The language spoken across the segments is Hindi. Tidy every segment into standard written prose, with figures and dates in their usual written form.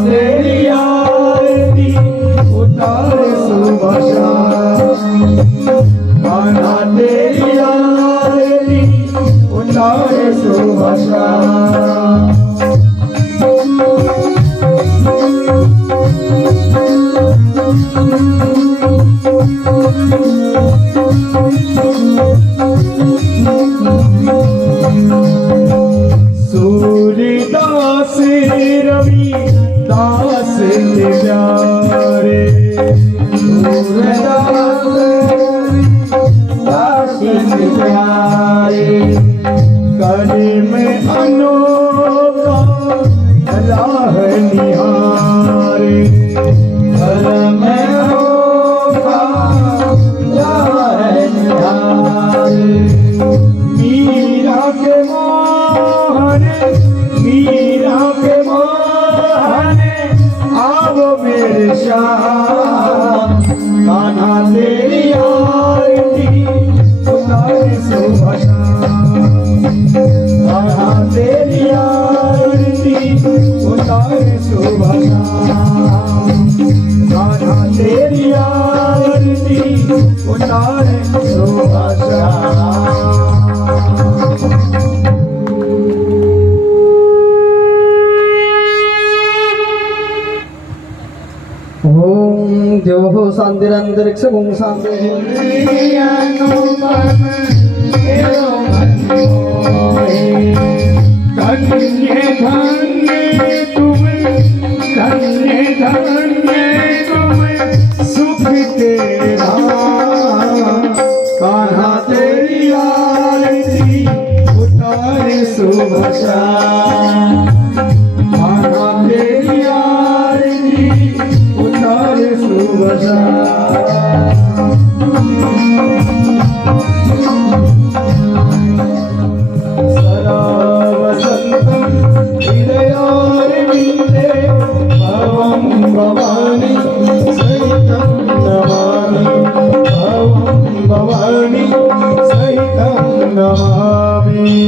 तेरी आरती उतारे सुबह शाम, कान्हा तेरी आरती उतारे सुबह शाम। सूर्यदास रविदास के प्यारे, सूर्यदास दास के प्यारे, गले में अनोखा राह निहारे, गले में अनोखा राह निहारे। मीरा के मोहन, मीरा के मोहन आओ मेरे श्याम, कान्हा तेरी आरती उतारे सुबह शाम, कान्हा तेरी आरती उतारे सुबह शाम, कान्हा तेरी आरती उतारे सुबह शाम। ओम जो शांतिरंतरिक्ष ओम शांति। धन्य धन्य तुम, धन्य धन्य तुम सुख तेरा, कान्हा तेरी आरती उतारे सुबह शाम, कान्हा तेरी आरती उतारे सुबह शाम। सदा वसंतं हृदयारविन्दे भवं भवानी सहितं नमामि, भवं भवानी सहितं नमामि।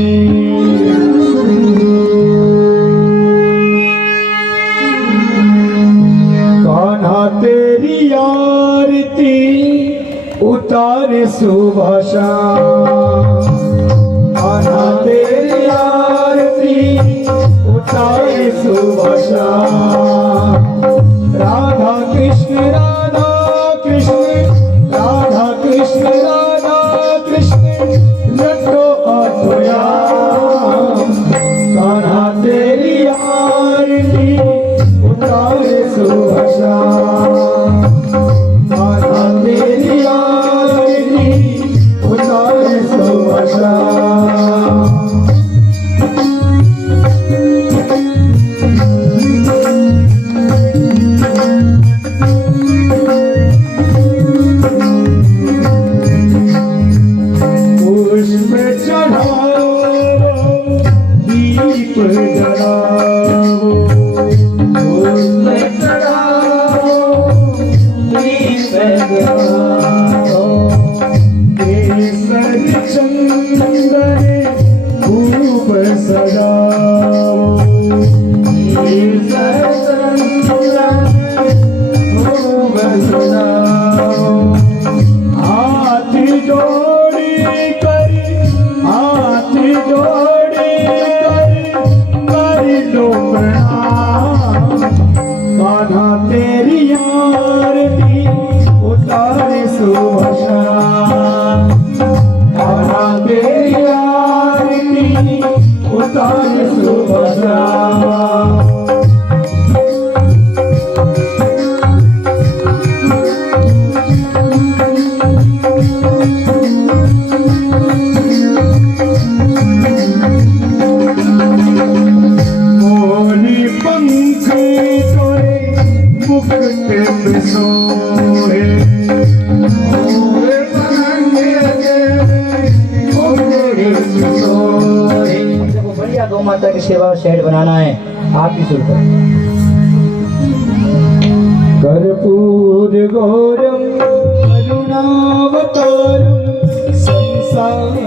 कान्हा तेरी आरती उतारे सुबह शाम, कान्हा तेरी आरती उतारे सुबह शाम। राधा कृष्ण राधा कृष्ण, राधा कृष्ण राधा कृष्ण लड्डो अधोयाम, कान्हा तेरी आरती उतारे सुबह शाम, कान्हा तेरी आरती उतारे सुबह शाम। पुष्प चढ़ाओ दीप जलाओ, पुष्प चढ़ाओ दीप जलाओ, केसर चंदन धूप सजाओ, केसर चंदन धूप सजाओ। हाथ जोड़ी कर, हाथ जोड़ी कर लो प्रणाम, कान्हा तेरी आरती उतारे सुबह शाम, कान्हा तेरी आरती उतारे सुबह शाम। मोरी पंख तोरे मुकुट पे सोहे, मोरे पंख मुकुट पे सोहे। देखो बढ़िया गौ माता की सेवा और शेड बनाना है, आप ही शुरू करें। कर्पूर गौरम करुणावतारम संसार।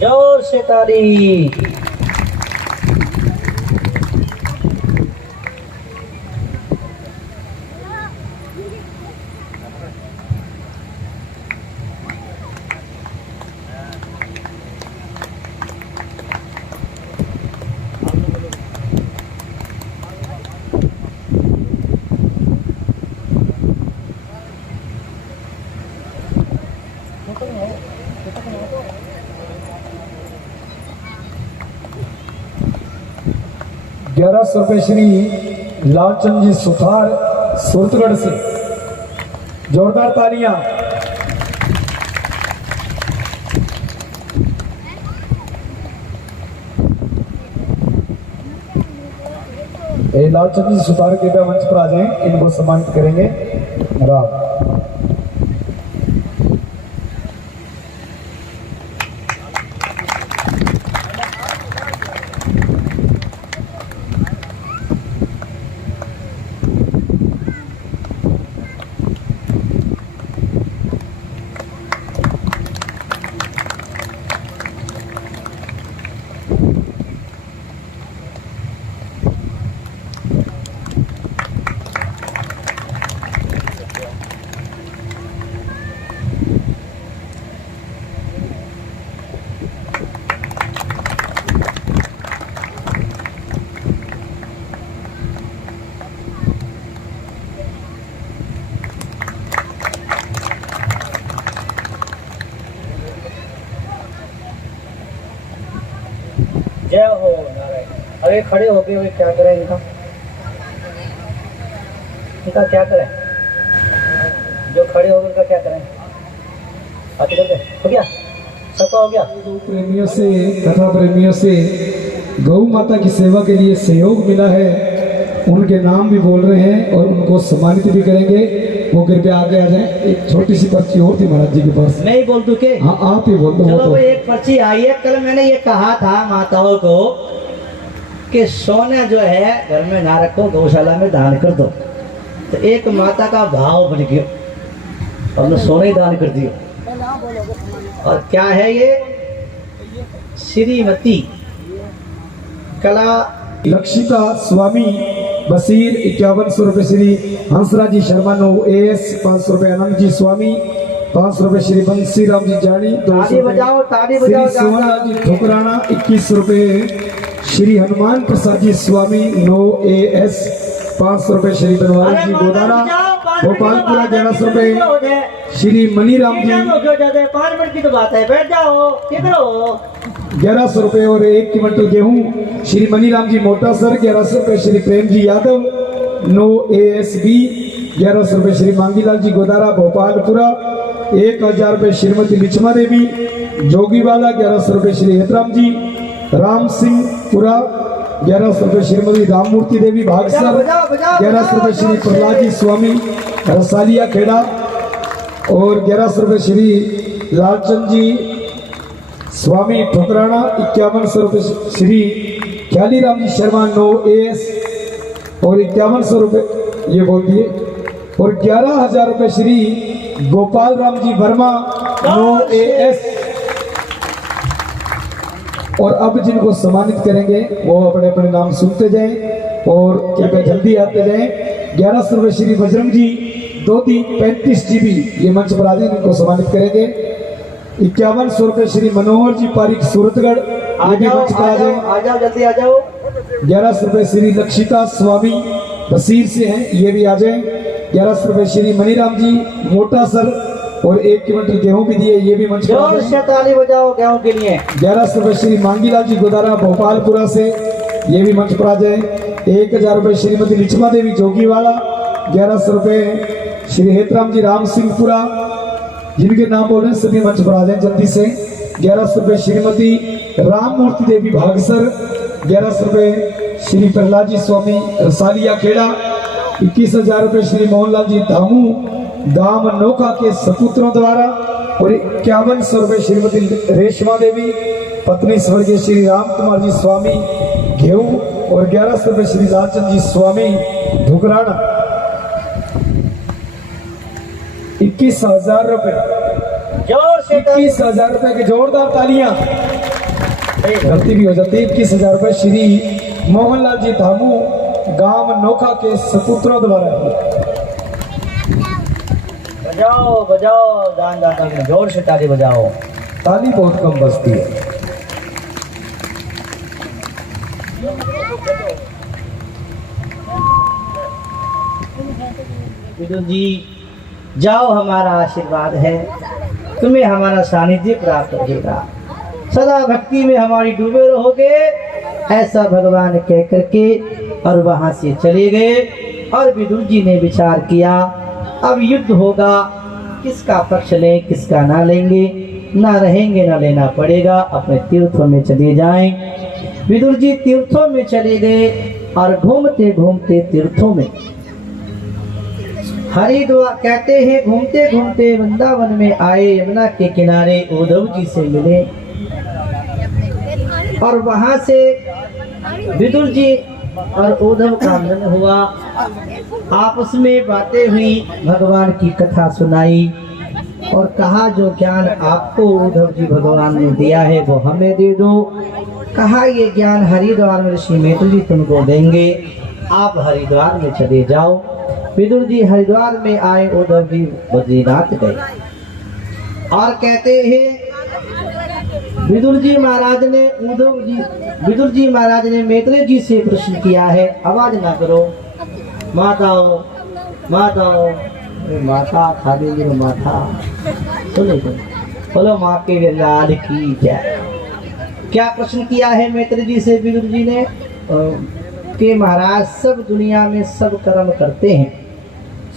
जोर से ताली। ₹1100 श्री लालचंद जी सुथार सूरतगढ़ से, जोरदार तालियां। लालचंद जी सुथार के मंच पर आ जाएं, इनको सम्मानित करेंगे। राम जय हो नारायण। अब ये खड़े हो गए, क्या करें इनका क्या करें? जो खड़े हो गए उनका क्या करें? आते करते हो गया, सबका हो गया। प्रेमियों से, कथा प्रेमियों से गौ माता की सेवा के लिए सहयोग मिला है, उनके नाम भी बोल रहे हैं और उनको सम्मानित भी करेंगे। वो कृपया आगे आ जाए। एक छोटी सी पर्ची और थी महाराज जी के पास। नहीं बोल दूं के? हाँ आप ही बोल दो। चलो भाई, एक पर्ची आई है। कल मैंने ये कहा था माताओं को कि सोना जो है घर में ना रखो, गौशाला में दान कर दो। तो एक माता का भाव बन गया, हमने सोना ही दान कर दिया। और क्या है ये? श्रीमती कला लक्षिता स्वामी बसीर 5100 रुपये श्री हंसराज जी शर्मा नो AS 500 रुपये आनंद जी स्वामी 500 रुपये श्री बंसी राम जी जानी 200 बजाओ, ताली बजाओ। सोहनलाल जी ठुकराना 21 रुपये श्री हनुमान प्रसाद जी स्वामी नो AS 500 रुपये श्री बनवारी जी गोदारा गोपालपुरा 1100 रुपये श्री मनीराम जी 5 मिनट की तो बात है, बैठ जाओ। किधर हो? 1100 रुपये और 1 क्विंटल गेहूं श्री मनीराम जी मोटा सर 1100 रुपये श्री प्रेम जी यादव नो ASB 1100 रुपये श्री मांगीलाल जी गोदारा भोपालपुरा 1000 रुपये श्रीमती लिचमा देवी जोगीवाला 1100 रुपये श्री हेतराम जी राम सिंह पुरा 1100 रुपये श्रीमती राममूर्ति देवी भागसर 1100 रुपये श्री प्रहलाद जी स्वामी रसालिया खेड़ा और 1100 रुपये श्री लालचंद जी स्वामी ठुकराना 5100 रुपये श्री ख्याली राम जी शर्मा नो AS और 5100 रुपये ये बोल दिए और 11,000 रुपये श्री गोपाल राम जी वर्मा नो AS। और अब जिनको सम्मानित करेंगे वो अपने अपने नाम सुनते जाएं और कृपया जल्दी आते जाएं। 1100 रुपये श्री बजरंग जी दोती 35 GB ये मंच पर आते हैं, इनको सम्मानित करेंगे। 5100 रुपये श्री मनोहर जी पारिक सूरतगढ़ आ जाओ जल्दी आ जाओ। 1100 रुपये श्री लक्षिता स्वामी बसीर से हैं, ये भी आ जाएं। 1100 रुपये श्री मनीराम जी मोटा सर और 1 क्विंटल गेहूं भी दिए, ये भी मंच पर आ जाएं। ताली बजाओ गेहूं के लिए। 1100 रुपये श्री मांगीलाल जी गोदारा भोपालपुरा से, ये भी मंच पर आ जाए। 1000 रुपये श्रीमती लिचमा देवी जोगीवाला 1100 रुपये श्री हेतराम जी राम सिंहपुरा, जिनके नाम बोल रहे हैं सभी मंच पर आ जाए जल्दी से। 1100 रुपये श्रीमती राममूर्ति देवी भागसर 1100 रुपये श्री प्रहलाद जी स्वामी रसालिया खेड़ा 21,000 रुपये श्री मोहनलाल जी धामू दाम नौका के सपुत्रों द्वारा और 5100 रुपये श्रीमती रेशमा देवी पत्नी स्वर्गीय श्री राम कुमार जी स्वामी घेऊ और 1100 रुपये श्री लालचंद जी स्वामी ढुकराना 21,000 रुपये। 21,000 रुपये के जोरदार तालियां। गलती भी हो जाती है। 21,000 रुपये श्री मोहनलाल जी धामू गांव नोखा के सपुत्रों द्वारा। बजाओ बजाओ दानदाता में जोर से ताली बजाओ। ताली बहुत कम बजती है। विदुर जी जाओ, हमारा आशीर्वाद है, तुम्हें हमारा सानिध्य प्राप्त होगा, सदा भक्ति में हमारी डूबे रहोगे, ऐसा भगवान कह करके और वहां से चले गए। और विदुर जी ने विचार किया अब युद्ध होगा, किसका पक्ष लें किसका ना लेंगे, ना रहेंगे ना लेना पड़ेगा, अपने तीर्थों में चले जाएं। विदुर जी तीर्थों में चले गए और घूमते घूमते तीर्थों में हरिद्वार कहते हैं, घूमते घूमते वृंदावन में आए, यमुना के किनारे उद्धव जी से मिले और वहां से विदुर जी और उद्धव का मिलन हुआ, आपस में बातें हुई, भगवान की कथा सुनाई और कहा जो ज्ञान आपको उद्धव जी भगवान ने दिया है वो हमें दे दो। कहा ये ज्ञान हरिद्वार में ऋषि मैत्री जी तुमको देंगे, आप हरिद्वार में चले जाओ। विदुर जी हरिद्वार में आए, उद्धव जी बद्रीनाथ गए और कहते हैं विदुर जी महाराज ने विदुर जी महाराज ने मैत्री जी से प्रश्न किया है, आवाज ना करो, माताओं माताओं, माता खा देगी माता, सुनो बोलो माँ के लाल की जय। क्या प्रश्न किया है मैत्री जी से विदुर जी ने कि महाराज सब दुनिया में सब कर्म करते हैं,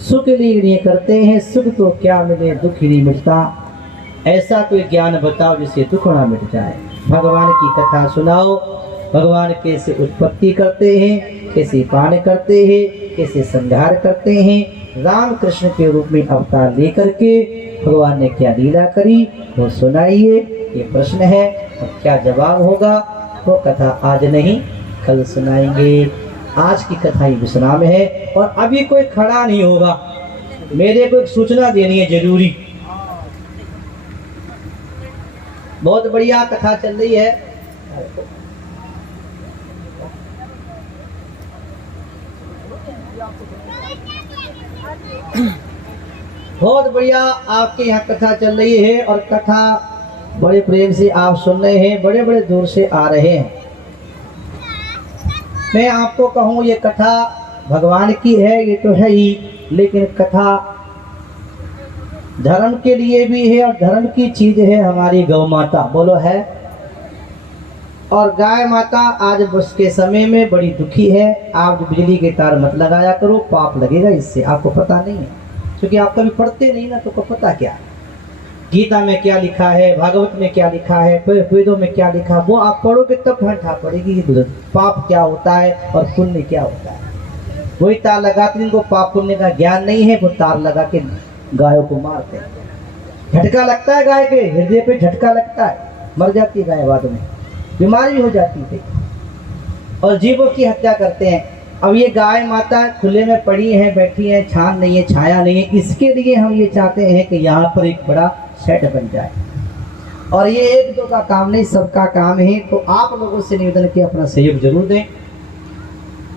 सुख लिए करते हैं, सुख तो क्या मिले दुख ही नहीं मिलता, ऐसा कोई ज्ञान बताओ जिससे दुख ना मिट जाए। भगवान की कथा सुनाओ, भगवान कैसे उत्पत्ति करते हैं, कैसे पान करते हैं, कैसे संहार करते हैं, राम कृष्ण के रूप में अवतार लेकर के भगवान ने क्या लीला करी वो सुनाइए, ये प्रश्न है। और क्या जवाब होगा वो कथा आज नहीं कल सुनाएंगे। आज की कथा ही विश्राम है और अभी कोई खड़ा नहीं होगा, मेरे को एक सूचना देनी है जरूरी। बहुत बढ़िया कथा चल रही है, बहुत बढ़िया आपके यहाँ कथा चल रही है और कथा बड़े प्रेम से आप सुन रहे हैं, बड़े बड़े दूर से आ रहे हैं। मैं आपको कहूँ ये कथा भगवान की है, ये तो है ही, लेकिन कथा धर्म के लिए भी है और धर्म की चीज है हमारी गौ माता, बोलो है। और गाय माता आज बस के समय में बड़ी दुखी है। आप बिजली के तार मत लगाया करो, पाप लगेगा इससे, आपको पता नहीं है क्योंकि आप कभी पढ़ते नहीं ना, तो को पता क्या गीता में क्या लिखा है, भागवत में क्या लिखा है, वेदों में क्या लिखा, वो आप पढ़ोगे तब घंटा पड़ेगी कि पाप क्या होता है और पुण्य क्या होता है। वही तार लगाते जिनको पाप पुण्य का ज्ञान नहीं है, वो तार लगा के गायों को मारते हैं, झटका लगता है गाय के हृदय पे, झटका लगता है, मर जाती है गाय, बाद में बीमारी हो जाती है और जीवों की हत्या करते हैं। अब ये गाय माता खुले में पड़ी है, बैठी है, छान नहीं है, छाया नहीं है, इसके लिए हम ये चाहते हैं कि यहाँ पर एक बड़ा सेट बन जाए। और ये एक दो का काम नहीं, सबका काम है। तो आप लोगों से निवेदन के अपना सहयोग जरूर दें।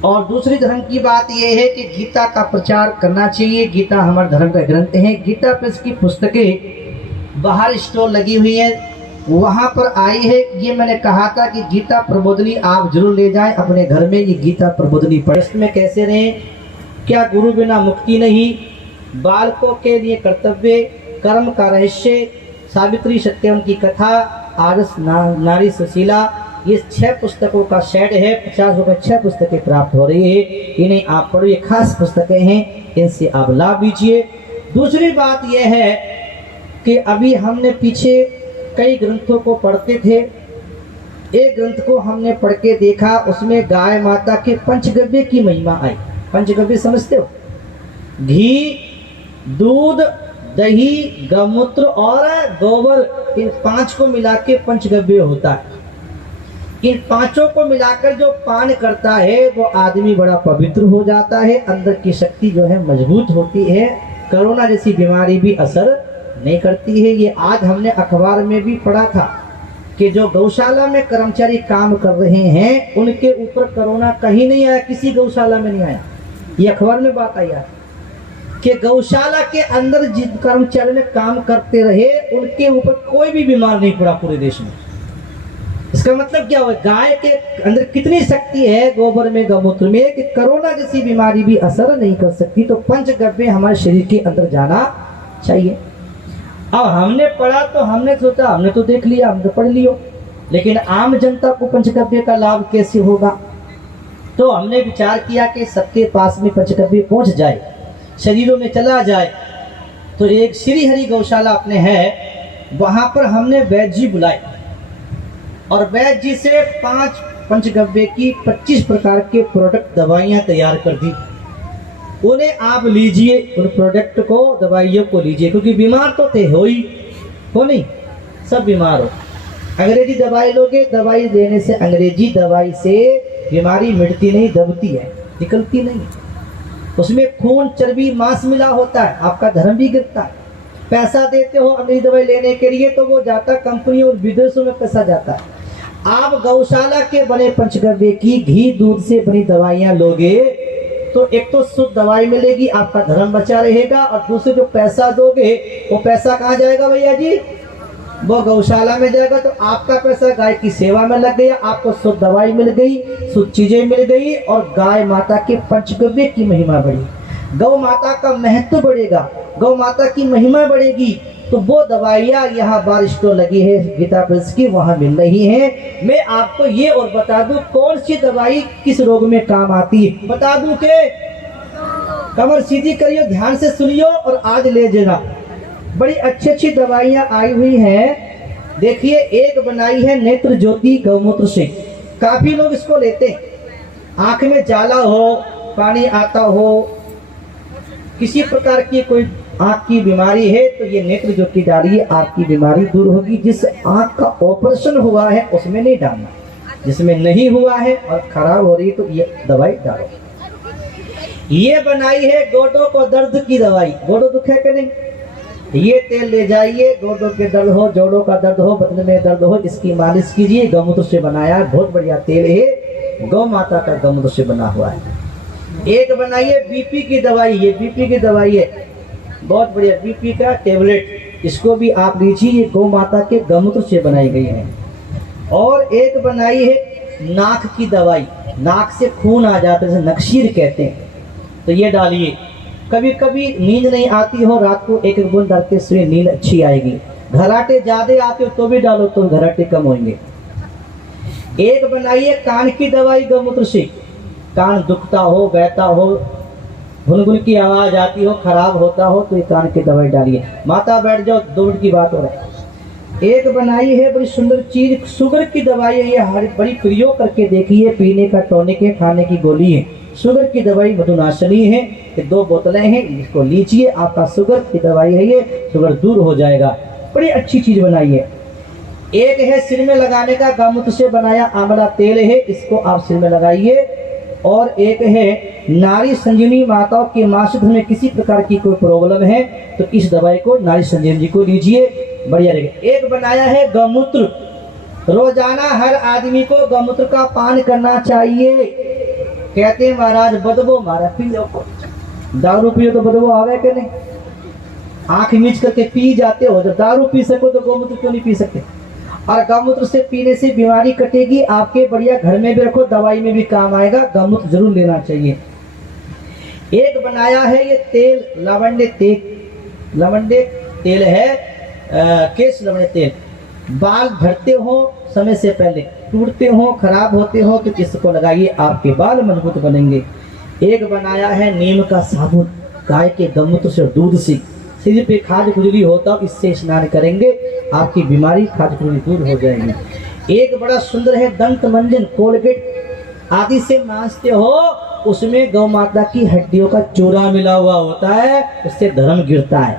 और दूसरी धर्म की बात यह है कि गीता का प्रचार करना चाहिए। गीता हमारे धर्म का ग्रंथ है। गीता प्रेस की पुस्तकें बाहर स्टॉल लगी हुई है, वहाँ पर आई है। ये मैंने कहा था कि गीता प्रबोधनी आप जरूर ले जाएं अपने घर में, ये गीता प्रबोधनी पढ़ में कैसे रहें, क्या गुरु बिना मुक्ति नहीं, बालकों के लिए कर्तव्य, कर्म का रहस्य, सावित्री सत्यम की कथा, आदर्श नारी सुशीला, ये 6 पुस्तकों का सेट है। 50 रुपये 6 पुस्तकें प्राप्त हो रही है। इन्हें आप पढ़ो, ये खास पुस्तकें हैं, इनसे आप लाभ लीजिए। दूसरी बात यह है कि अभी हमने पीछे कई ग्रंथों को पढ़ते थे, एक ग्रंथ को हमने पढ़ के देखा, उसमें गाय माता के पंचगव्य की महिमा आई। पंचगव्य समझते हो? घी, दूध, दही, गौमूत्र और गोबर, इन 5 को मिला के पंचगव्य होता है। इन 5 को मिलाकर जो पान करता है वो आदमी बड़ा पवित्र हो जाता है, अंदर की शक्ति जो है मजबूत होती है, कोरोना जैसी बीमारी भी असर नहीं करती है। ये आज हमने अखबार में भी पढ़ा था कि जो गौशाला में कर्मचारी काम कर रहे हैं उनके ऊपर कोरोना कहीं नहीं आया, किसी गौशाला में नहीं आया। ये अखबार में बात आई है कि गौशाला के अंदर जिन कर्मचारी में काम करते रहे उनके ऊपर कोई भी बीमार नहीं पड़ा पूरे देश में। इसका मतलब क्या हुआ, गाय के अंदर कितनी शक्ति है गोबर में, गौमूत्र में, कि कोरोना जैसी बीमारी भी असर नहीं कर सकती। तो पंचगव्य हमारे शरीर के अंदर जाना चाहिए। अब हमने पढ़ा तो हमने सोचा, हमने तो देख लिया, हमने पढ़ लियो, लेकिन आम जनता को पंचगव्य का लाभ कैसे होगा। तो हमने विचार किया कि सबके पास में पंचगव्य पहुंच जाए, शरीरों में चला जाए। तो एक श्री हरि गौशाला अपने है, वहां पर हमने वैद्य जी बुलाए और वैद्य जी से 5 पंचगव्य की 25 प्रकार के प्रोडक्ट दवाइयां तैयार कर दी। उन्हें आप लीजिए, उन प्रोडक्ट को, दवाइयों को लीजिए, क्योंकि बीमार तो थे हो ही, हो नहीं, सब बीमार हो। अंग्रेजी दवाई लोगे, दवाई देने से, अंग्रेजी दवाई से बीमारी मिटती नहीं, दबती है, निकलती नहीं। उसमें खून, चर्बी, मांस मिला होता है, आपका धर्म भी गिरता है। पैसा देते हो अंग्रेजी दवाई लेने के लिए तो वो जाता कंपनी और विदेशों में पैसा जाता है। आप गौशाला के बने पंचगव्य की घी दूध से बनी दवाइयां लोगे तो एक तो शुद्ध दवाई मिलेगी, आपका धर्म बचा रहेगा, और दूसरे जो पैसा दोगे वो पैसा कहाँ जाएगा भैया जी, वो गौशाला में जाएगा। तो आपका पैसा गाय की सेवा में लग गया, आपको शुद्ध दवाई मिल गई, शुद्ध चीजें मिल गई, और गाय माता के पंचगव्य की महिमा बढ़ी, गौ माता का महत्व बढ़ेगा, गौ माता की महिमा बढ़ेगी। तो वो दवाइयाँ यहाँ बार स्टोर लगी है गीता प्रेस की, वहाँ मिल रही है। मैं आपको ये और बता दूं कौन सी दवाई किस रोग में काम आती है, बता दूं के कमर सीधी करियो, ध्यान से सुनियो और आज ले जाना। बड़ी अच्छी अच्छी दवाइयाँ आई हुई हैं। देखिए, एक बनाई है नेत्र ज्योति गौमूत्र से, काफी लोग इसको लेते हैं। आंख में जाला हो, पानी आता हो, किसी प्रकार की कोई आंख की बीमारी है तो ये नेत्र ज्योति डालिए, आपकी बीमारी दूर होगी। जिस आंख का ऑपरेशन हुआ है उसमें नहीं डालना, जिसमें नहीं हुआ है और खराब हो रही है तो ये दवाई डालो। ये बनाई है गोडों को दर्द की दवाई, गोडो दुख है कि नहीं, ये तेल ले जाइए, गोडों के दर्द हो, जोड़ों का दर्द हो, बदन में दर्द हो, इसकी मालिश कीजिए। गौमूत्र से बनाया है, बहुत बढ़िया तेल है, गौ माता का गौमूत्र से बना हुआ है। एक बनाइए बीपी की दवाई, ये बीपी की दवाई है, बहुत बढ़िया बीपी का टेबलेट, इसको भी आप लीजिए, ये गौ माता के गौमूत्र से बनाई गई है। और एक बनाई है नाक की दवाई, नाक से खून आ जाता है, जैसे नक्शीर कहते हैं, तो ये डालिए। कभी कभी नींद नहीं आती हो, रात को एक एक बूंद डाल के सोए, नींद अच्छी आएगी। घराटे ज्यादा आते हो तो भी डालो, तो घराटे कम होंगे। एक बनाइए कान की दवाई गौमूत्र से, कान दुखता हो, बहता हो, गुनगुन की आवाज आती हो, खराब होता हो, तो ये कान की दवाई डालिए। माता बैठ जाओ, 2 मिनट की बात हो रही है। एक बनाई है बड़ी सुंदर चीज, शुगर की दवाई है, ये हमारी बड़ी प्रयोग करके देखिए, पीने का, टॉनिक है, खाने की गोली है। शुगर की दवाई मधुनाशनी है, ये 2 बोतलें हैं, इसको लीजिए, आपका शुगर की दवाई है, ये शुगर दूर हो जाएगा। बड़ी अच्छी चीज बनाई है। एक है सिर में लगाने का, गौमूत्र से बनाया आंवला तेल है, इसको आप सिर में लगाइए। और एक है नारी संजीवनी, माताओं के मासिक में किसी प्रकार की कोई प्रॉब्लम है तो इस दवाई को, नारी संजीवनी जी को लीजिए, बढ़िया रहेगा। एक बनाया है गौमूत्र, रोजाना हर आदमी को गौमूत्र का पान करना चाहिए। कहते हैं महाराज बदबू, महाराज पी लो, दारू पियो तो बदबू आवे कि नहीं, आंख मीच करके पी जाते हो, जब दारू पी सको तो गौमूत्र क्यों नहीं पी सकते। और गौमूत्र से पीने से बीमारी कटेगी आपके, बढ़िया घर में भी रखो, दवाई में भी काम आएगा, गौमूत्र जरूर लेना चाहिए। एक बनाया है ये तेल, लवंडे तेल, लवंडे तेल है, केश लवंडे तेल। बाल झड़ते हो समय से पहले, टूटते हो, खराब होते हो तो इसको लगाइए, आपके बाल मजबूत बनेंगे। एक बनाया है नीम का साबुन, गाय के गौमूत्र से, दूध से, सिर पे खाज खुजली होता हो, इससे स्नान करेंगे, आपकी बीमारी खाज खुजली दूर हो जाएगी। एक बड़ा सुंदर है दंत मंजन, कोलगेट आदि से मांजते हो, उसमें गौ माता की हड्डियों का चूरा मिला हुआ होता है, उससे धर्म गिरता है।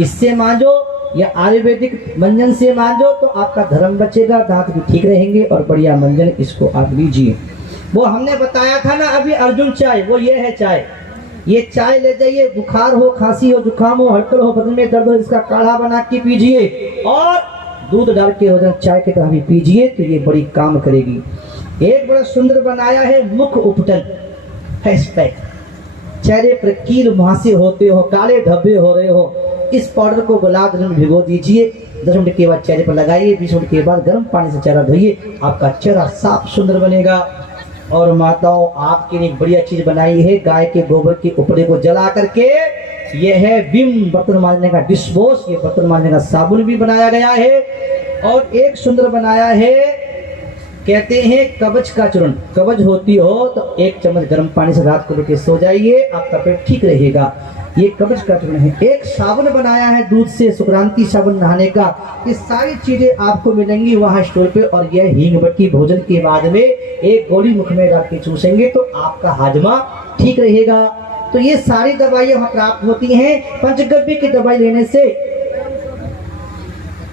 इससे मांजो या आयुर्वेदिक मंजन से मांजो तो आपका धर्म बचेगा, दांत भी ठीक रहेंगे, और बढ़िया मंजन इसको आप लीजिए। वो हमने बताया था ना अभी अर्जुन चाय, वो ये है चाय, ये चाय ले जाइए, बुखार हो, खांसी हो, जुकाम हो, हड़कल हो, बदन में दर्द हो, इसका काढ़ा बना के पीजिए। और दूध डाल के रोजाना चाय के तरह भी पीजिए तो ये बड़ी काम करेगी। एक बड़ा सुंदर बनाया है मुख उपटन फेस पैक। चेहरे पर कील मुहासे होते हो, काले धब्बे हो रहे हो, इस पाउडर को गुलाब जल में भिगो दीजिए। 10 मिनट के बाद चेहरे पर लगाइए। 20 मिनट के बाद गर्म पानी से चेहरा धोइए, आपका चेहरा साफ सुंदर बनेगा। और माताओं, आपके लिए एक बढ़िया चीज बनाई है, गाय के गोबर के उपड़े को जला करके। यह है विम बर्तन मांजने का डिशवॉश, ये बर्तन मांजने का साबुन भी बनाया गया है। और एक सुंदर बनाया है, कहते हैं कब्ज का चूर्ण। कब्ज होती हो तो 1 चम्मच गर्म पानी से रात को लेके सो जाइए, आपका पेट ठीक रहेगा। ये कब्ज का चूर्ण है। एक साबुन बनाया है दूध से, सुक्रांति साबुन नहाने का। ये सारी चीजें आपको मिलेंगी वहाँ स्टोर पे। और यह हींग बट्टी भोजन के बाद में 1 गोली मुख में डाल के चूसेंगे तो आपका हाजमा ठीक रहेगा। तो ये सारी दवाइयाँ वहाँ प्राप्त होती हैं। पंचगव्य की दवाई लेने से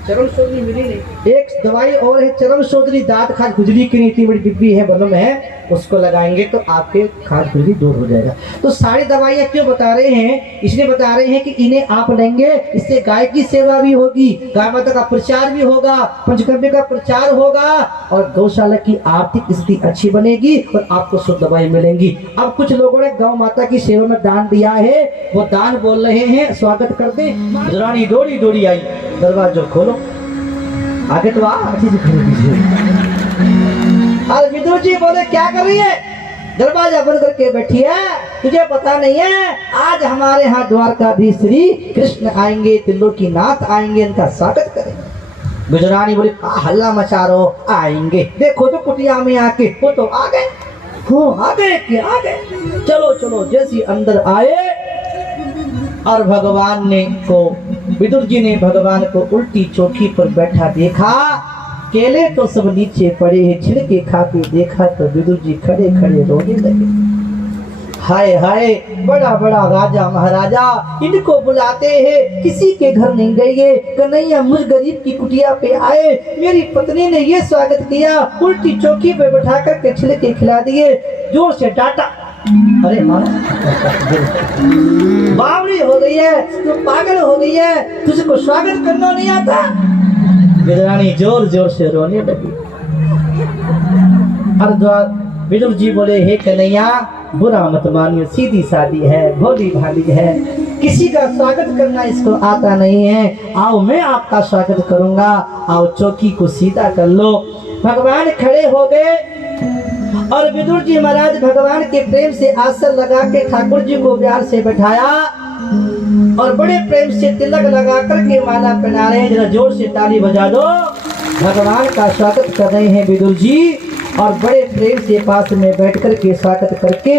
चरम सोदरी मिली नहीं। एक दवाई और है चरम सोदरी, दांत खाज खुजली की नीति बड़ी डिब्बी है बनो में है, उसको लगाएंगे तो आपके खाज खुजली दूर हो जाएगा। तो सारी दवाइयाँ क्यों बता रहे हैं? इसलिए बता रहे हैं कि इन्हें आप लेंगे, इससे गाय की सेवा भी होगी, गाय माता का प्रचार भी होगा, पंचगव्य का प्रचार होगा और गौशाला की आर्थिक स्थिति अच्छी बनेगी और आपको शुद्ध दवाई मिलेंगी। अब कुछ लोगों ने गौ माता की सेवा में दान दिया है, वो दान बोल रहे हैं, स्वागत करते। रानी दौड़ी दौड़ी आई, दरवाजा खोलो, आगे तो अच्छी से खड़ी दीजिए। और विदुर जी बोले क्या कर रही है? दरवाजा बंद करके बैठी है, तुझे पता नहीं है आज हमारे यहाँ द्वारकाधीश श्री कृष्ण आएंगे, त्रिलोकी नाथ आएंगे, इनका स्वागत करेंगे। गुजरानी बोली हल्ला मचा रहो, आएंगे, देखो तो कुटिया में आके वो तो आ गए। हो आ गए कि आ गए, चलो चलो। जैसे अंदर आए और भगवान ने को विदुर जी ने भगवान को उल्टी चौकी पर बैठा देखा, केले तो सब नीचे पड़े हैं, छिलके खा के देखा तो विदुर जी खड़े खड़े रोने लगे। हाय हाय, बड़ा बड़ा राजा महाराजा इनको बुलाते हैं, किसी के घर नहीं गए, कन्हैया मुझ गरीब की कुटिया पे आए, मेरी पत्नी ने ये स्वागत किया, उल्टी चौकी पे बैठा कर छिलके खिला दिए, जोर से डांटा। अरे बावड़ी हो गई है, तू पागल हो गई है, तुझको स्वागत करना नहीं आता। विदुरानी जोर जोर से रोने लगी। विदुर जी बोले हे कन्हैया, बुरा मत मानियो, सीधी सादी है, भोली भाली है, किसी का स्वागत करना इसको आता नहीं है। आओ मैं आपका स्वागत करूंगा, आओ चौकी को सीधा कर लो। भगवान खड़े हो गए और विदुर जी महाराज भगवान के प्रेम से आसन लगा के ठाकुर जी को प्यार से बैठाया और बड़े प्रेम से तिलक लगा करके माला पहना रहे हैं। जरा जोर से ताली बजा दो। भगवान का स्वागत कर रहे हैं विदुर जी और बड़े प्रेम से पास में बैठ करके स्वागत करके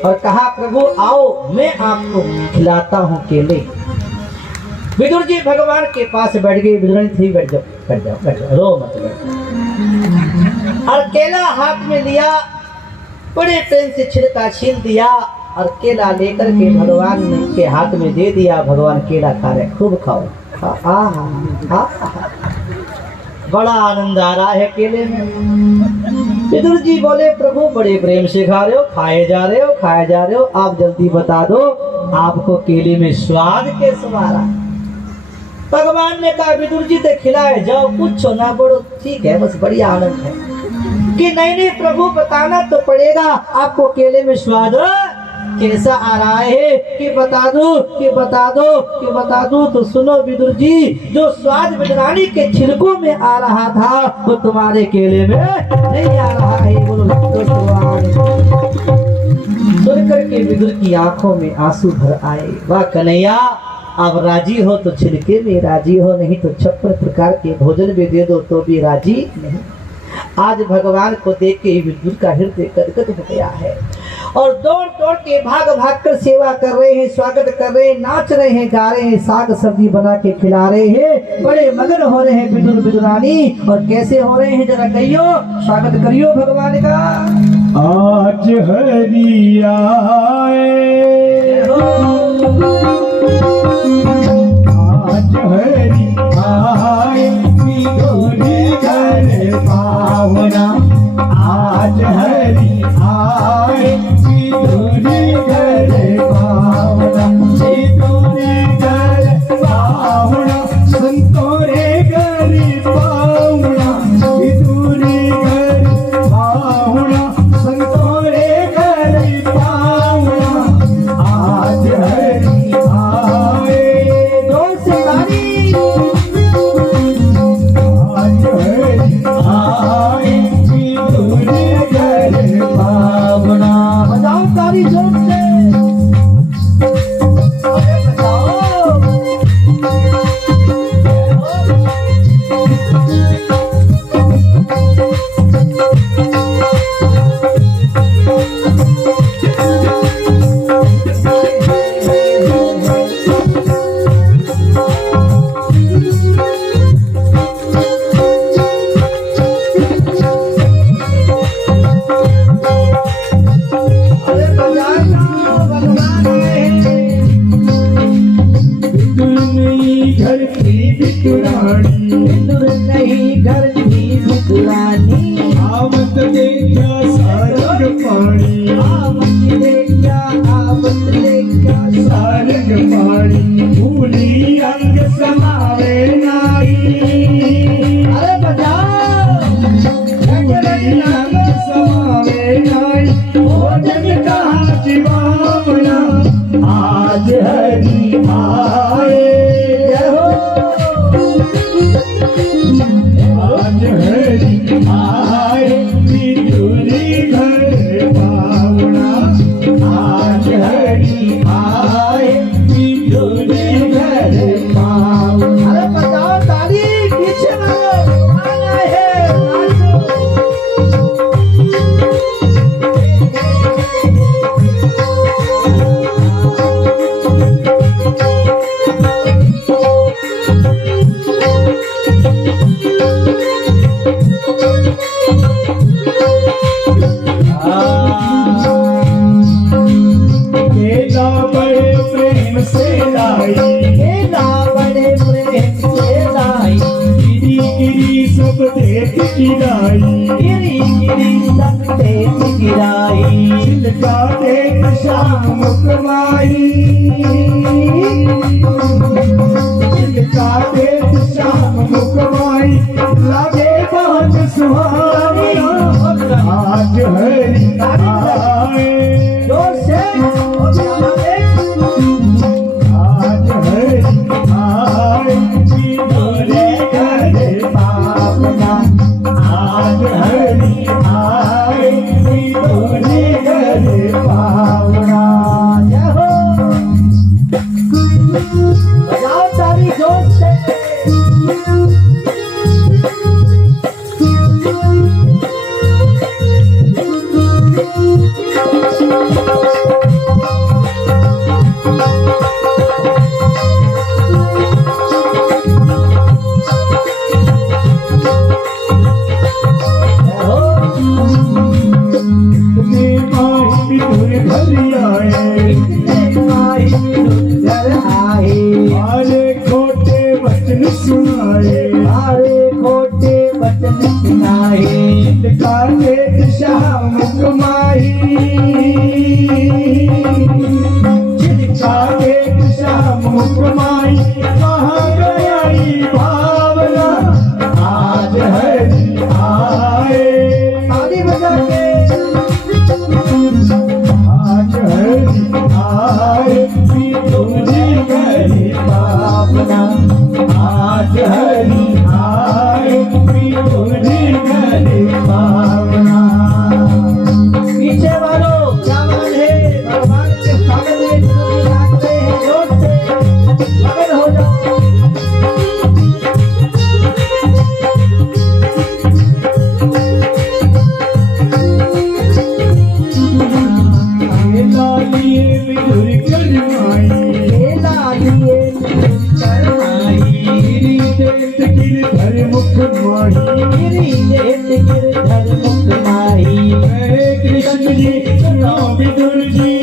और कहा प्रभु आओ मैं आपको खिलाता हूँ केले। विदुर जी भगवान के पास बैठ गए। विदुर जी बैठ जाओ बैठ जाओ बैठ जाओ, रो मत बैठ। और केला हाथ में लिया, बड़े प्रेम से छिलका छील दिया और केला लेकर के भगवान के हाथ में दे दिया। भगवान केला खा रहे, खूब खाओ। बड़ा आनंद आ रहा है केले में। विदुर जी बोले प्रभु बड़े प्रेम से खा रहे हो, खाए जा रहे हो, खाए जा रहे हो, आप जल्दी बता दो आपको केले में स्वाद कैसे आ रहा? भगवान ने कहा विदुर जी तो खिलाए जाओ, कुछ ना पड़ो, ठीक है, बस बढ़िया आनंद है। कि नहीं नहीं प्रभु बताना तो पड़ेगा आपको केले में स्वाद कैसा आ रहा है, कि बता दो कि बता दो कि बता दो। तो सुनो विदुर जी, जो स्वाद विदुरानी के छिलकों में आ रहा था वो तुम्हारे केले में नहीं आ रहा है। बोलो सुनकर के विदुर की आंखों में आंसू भर आए। वाह कन्हैया, आप राजी हो तो छिलके में राजी हो, नहीं तो 56 प्रकार के भोजन भी दे दो तो भी राजी नहीं। आज भगवान को देख के विदुर का हृदय गदगद हो गया है और दौड़ दौड़ के भाग भाग कर सेवा कर रहे हैं, स्वागत कर रहे हैं, नाच रहे हैं, गा रहे हैं, साग सब्जी बना के खिला रहे हैं, बड़े मगन हो रहे हैं विदुर विदुरानी। और कैसे हो रहे हैं जरा कहियो, स्वागत करियो भगवान का। आज हरि आए, आज हरि आए विदुरी घर पावना, आज हरि आए विदुरी घर पावना, विदुरी घर पावना, संतों रे घर घर की बितुरानी दूर नहीं घर की बितुरानी आवत देखा सारंग पानी आवत देखा सारंग पानी भूली अंग समावे नाई अरे बजाओ भूली अंग समावे नाई भोजन कहाँ जीवावना आज हरि आए जय हो आज हरि आए बितुरी घर पावना आज हरि आए बितुरी घर पावना अरे बजाओ ताली पीछे मारो आना है नाचो केला बड़े प्रेम से लाई केला बड़े प्रेम से लाई गिरी गिरी सब देख गिराई गिरी गिरी सब देख गिराई छिलका देख शाम कमाई छिलका देख शाम कमाई लागे बहुत सुहानी आज हरि आए जोर से आज हरि आए बितुरी घर पावना आज हरि आए बितुरी घर पावना जय हो बजाओ ताली जोर से इतने माही बितुर घर आए घर आए आरे खोटे वचन सुनाए सारे खोटे वचन सुनाए का देख शाम कमाई छिलका देख शाम कमाई कहाँ गई भावना आज हरि आए ताली बजा के आज हरि आए बितुरी घर पावना आज हरि आए बितुरी घर पावना पीछे वालों क्या मान है भगवान के स्वागत में नाचते हैं जोर से मगन हो जाओ लालिए बितुर करमाई केला लिए करमाई गिरी देत गिरधर मुख माही गिरी देत गिरधर मुख माही हरे कृष्ण जी सुनो बिदुर जी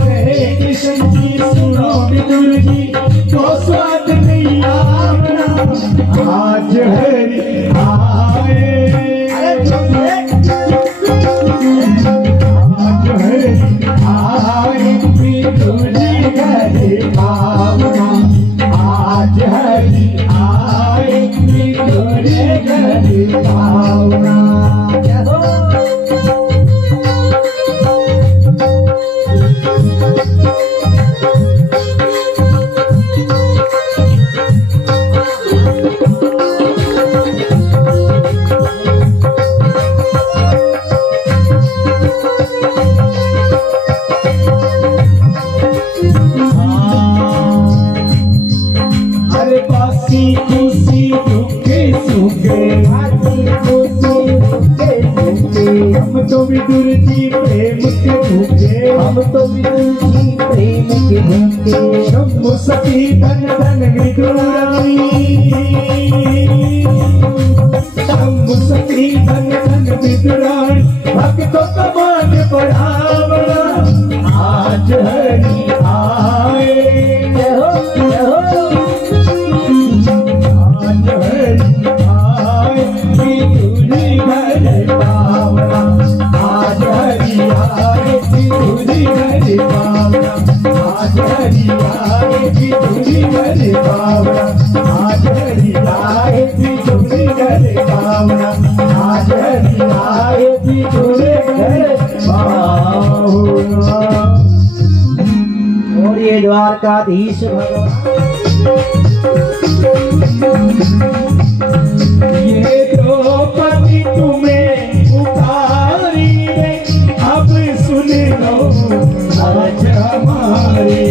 हरे कृष्ण जी सुनो बिदुर जी तो स्वाद नहीं आवना आज हरि आए अरे जोर से आज हरि आए बितुरी घर पावना आज हरि आए बितुरी घर पावना जय हो अरे बासी खुशी दुखे सुखे हाथी खुशी के झुके हम तो विदुर जी प्रेम के भूखे हम तो विदुर जी प्रेम के भूखे शंभु सखी धन धन विदुरानी शंभु सखी धन धन विदुरानी भक्तों का मान बढ़ावना आज हरि आए हरी आए बिजुली घर पावना, आज हरी आए बिजुली घर पावना, आज हरी आए बिजुली घर पावना। और ये द्वारकाधीश भगवान ये द्रौपदी तुम्हें पुकारी रे, अब सुन लो आज हमारी।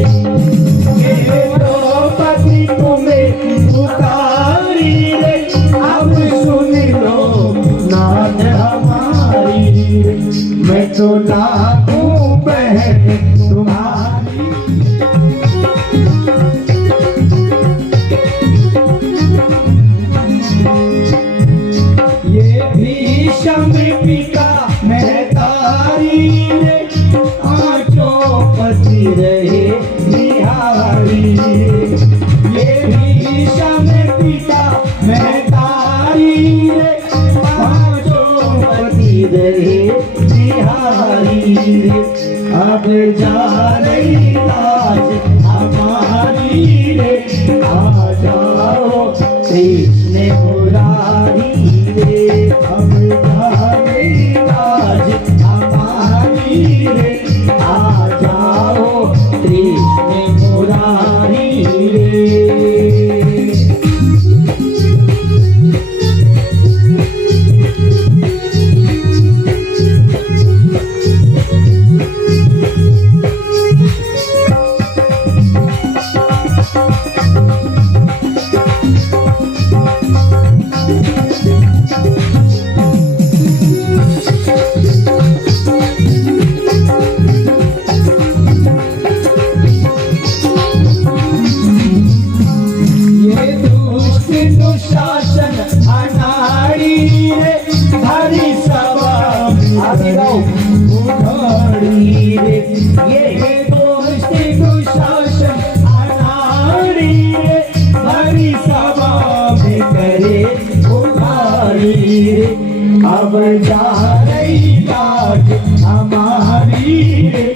ये द्रौपदी तुम्हें पुकारी रे, अब सुन लो नाथ हमारी। मैं तो लाखों बहन तुम्हारी। ये भीषम पिता महतारी रे, आंचों पति रहे निहारी। ये भीषम पिता महतारी रे, आंचों पति रहे निहारी। अब जा रही लाज हमारी रे, आ जाओ कृष्ण मुरारी रे। अब जा रही लाज हमारी रे, आ जाओ कृष्ण मुरारी रे। अब जा रही लाज हमारी रे,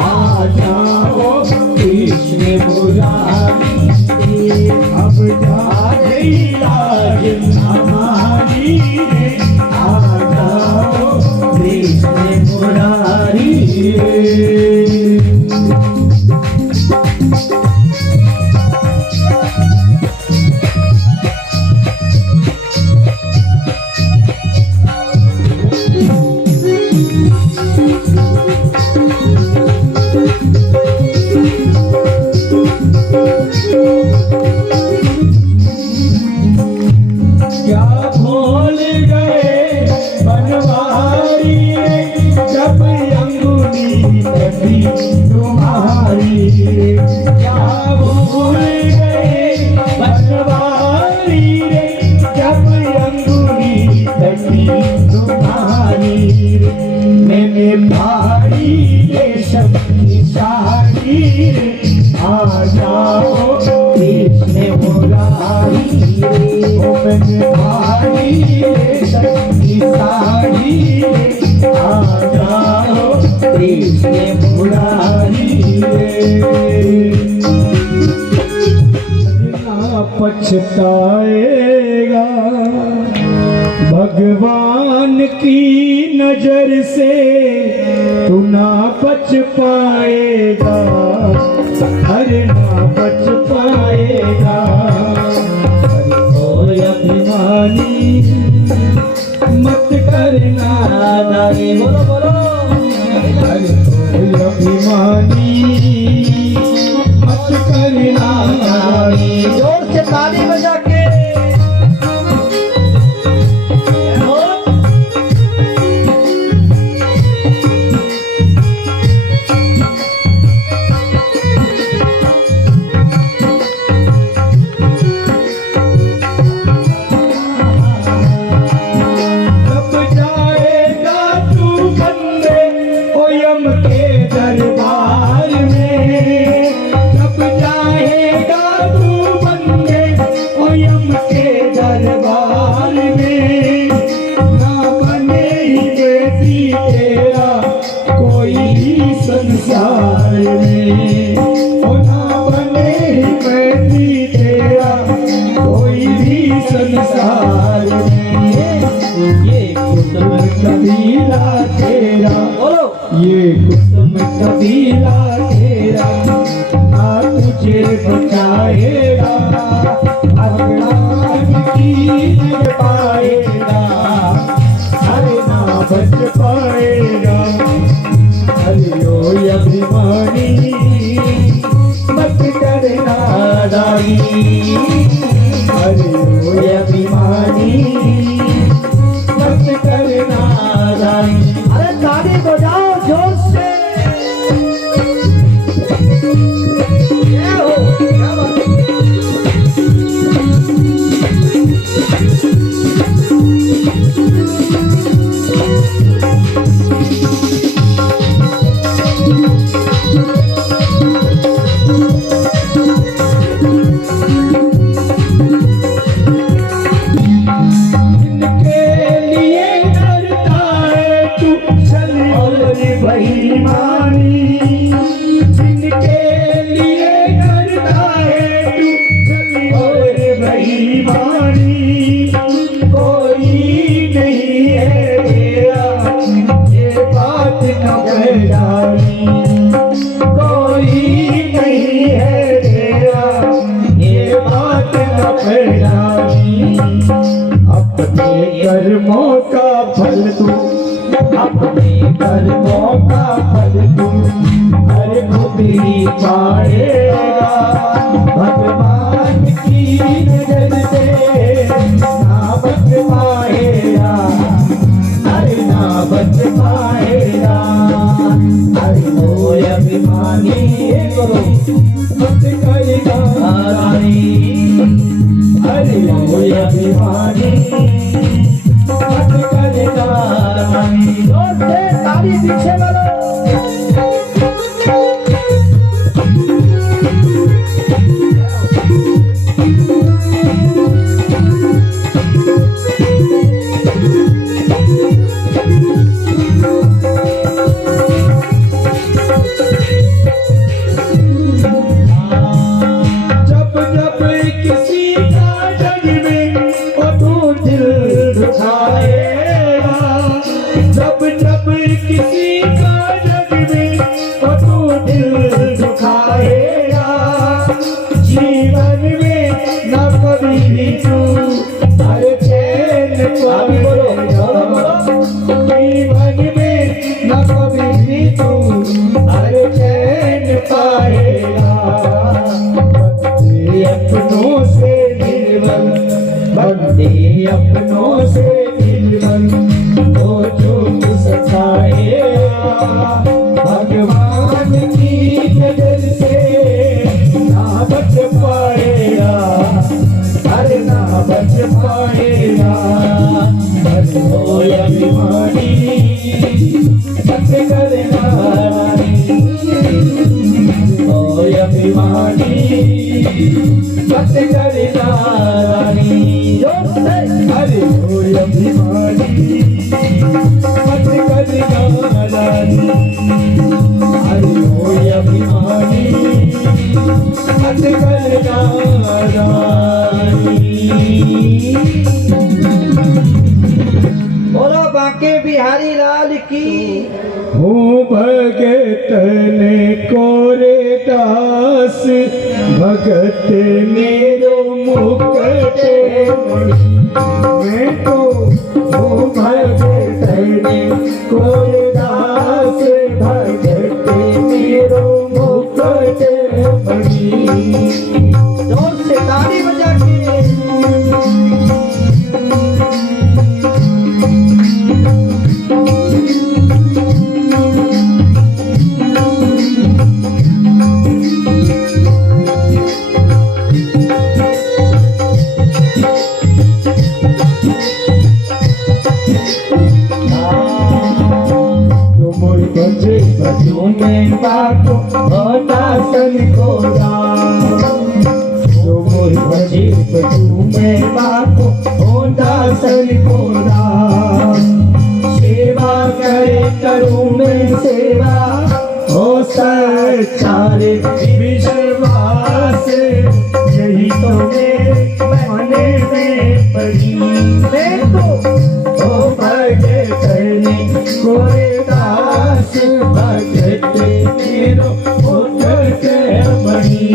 आ जाओ कृष्ण मुरारी रे। अब जा रही लाज हमारी रे, आ जाओ कृष्ण मुरारी रे। क्या भूल गए बनवारी रे, जब अंगुली कटी तुम्हारी रे। क्या भूल गए बनवारी रे, जब अंगुली कटी तुम्हारी रे। मैंने भारी रेशम की साड़ी रे, आ जाओ कृष्ण मुरारी रे। ओ मैंने भारी रेशम की साड़ी रे, आ जाओ कृष्ण मुरारी रे। ना पछताएगा भगवान की नजर से, तू ना बच पाएगा, अरे ना बच पाएगा। अरे ओ अभिमानी मत करना नानी, बोलो बोलो। अरे ओ अभिमानी मत करना नानी। जोर से ताली बजा के पाएगा, भगवान की जग पाएगा, अरे ना बच पाएगा। अरे ओ अभिमानी मत करना दाई, अरे ओ अभिमानी मत करना दाई। अरे ताली बजाओ जोर से। ये हो, क्या बात है? जिनके लिए करता है तू चल और बेईमानी, जिनके लिए करता है तू चल और बेईमानी, कोई नहीं है तेरा ये बात न बजानी, कोई नहीं है तेरा ये बात न बजानी। अपने कर्मों का फल तू, अपने कर्मों का फल तू हर खुद ही पाएगा, भगवान की नजर से ना बच पाएगा, अरे ना बच पाएगा। अरे ओ अभिमानी करो मत करेगा रानी, अरे ओ अभिमानी मत करेगा रानी। जोर से ताली पीछे वालों। जब जब किसी का जग में वो तू दिल दुखाएगा, जब जब किसी का जग में वो तू दिल दुखाएगा, जीवन में न कभी भी तू हर चैन पाएगा, जीवन में न कभी भी तू हर चैन पाएगा। अपनों से निर्मल, बंदे अपनों से निर्मल, तो चूक सताएगा, भगवान की नजर से ना बच पाएगा, अरे ना बच पाएगा। अरे ओ अभिमानी मत करना रानी, ओ अभिमानी मत करना रानी। जोर से अरे ओ अभिमानी मत करना रानी, अरे ओ अभिमानी मत करना रानी। बोलो बांके बिहारी लाल की। हूँ भगत ने कोरे दास, भगत मेरो मुकट मणि, मैं तो हूँ भगत ने कोरे दास, भगत मेरो मुकट मणि। जोर से ताली बजा के। बजे बजो में बातो दासन को जो मोर बजे बजो में बातो दासन को सेवा करे करूँ मैं सेवा, हो सच्चारे विश्वास, यही तो मेरे मन में पड़ी। मैं तो ओ भगत ने कोई दास, भगत मेरो मुकट मणि।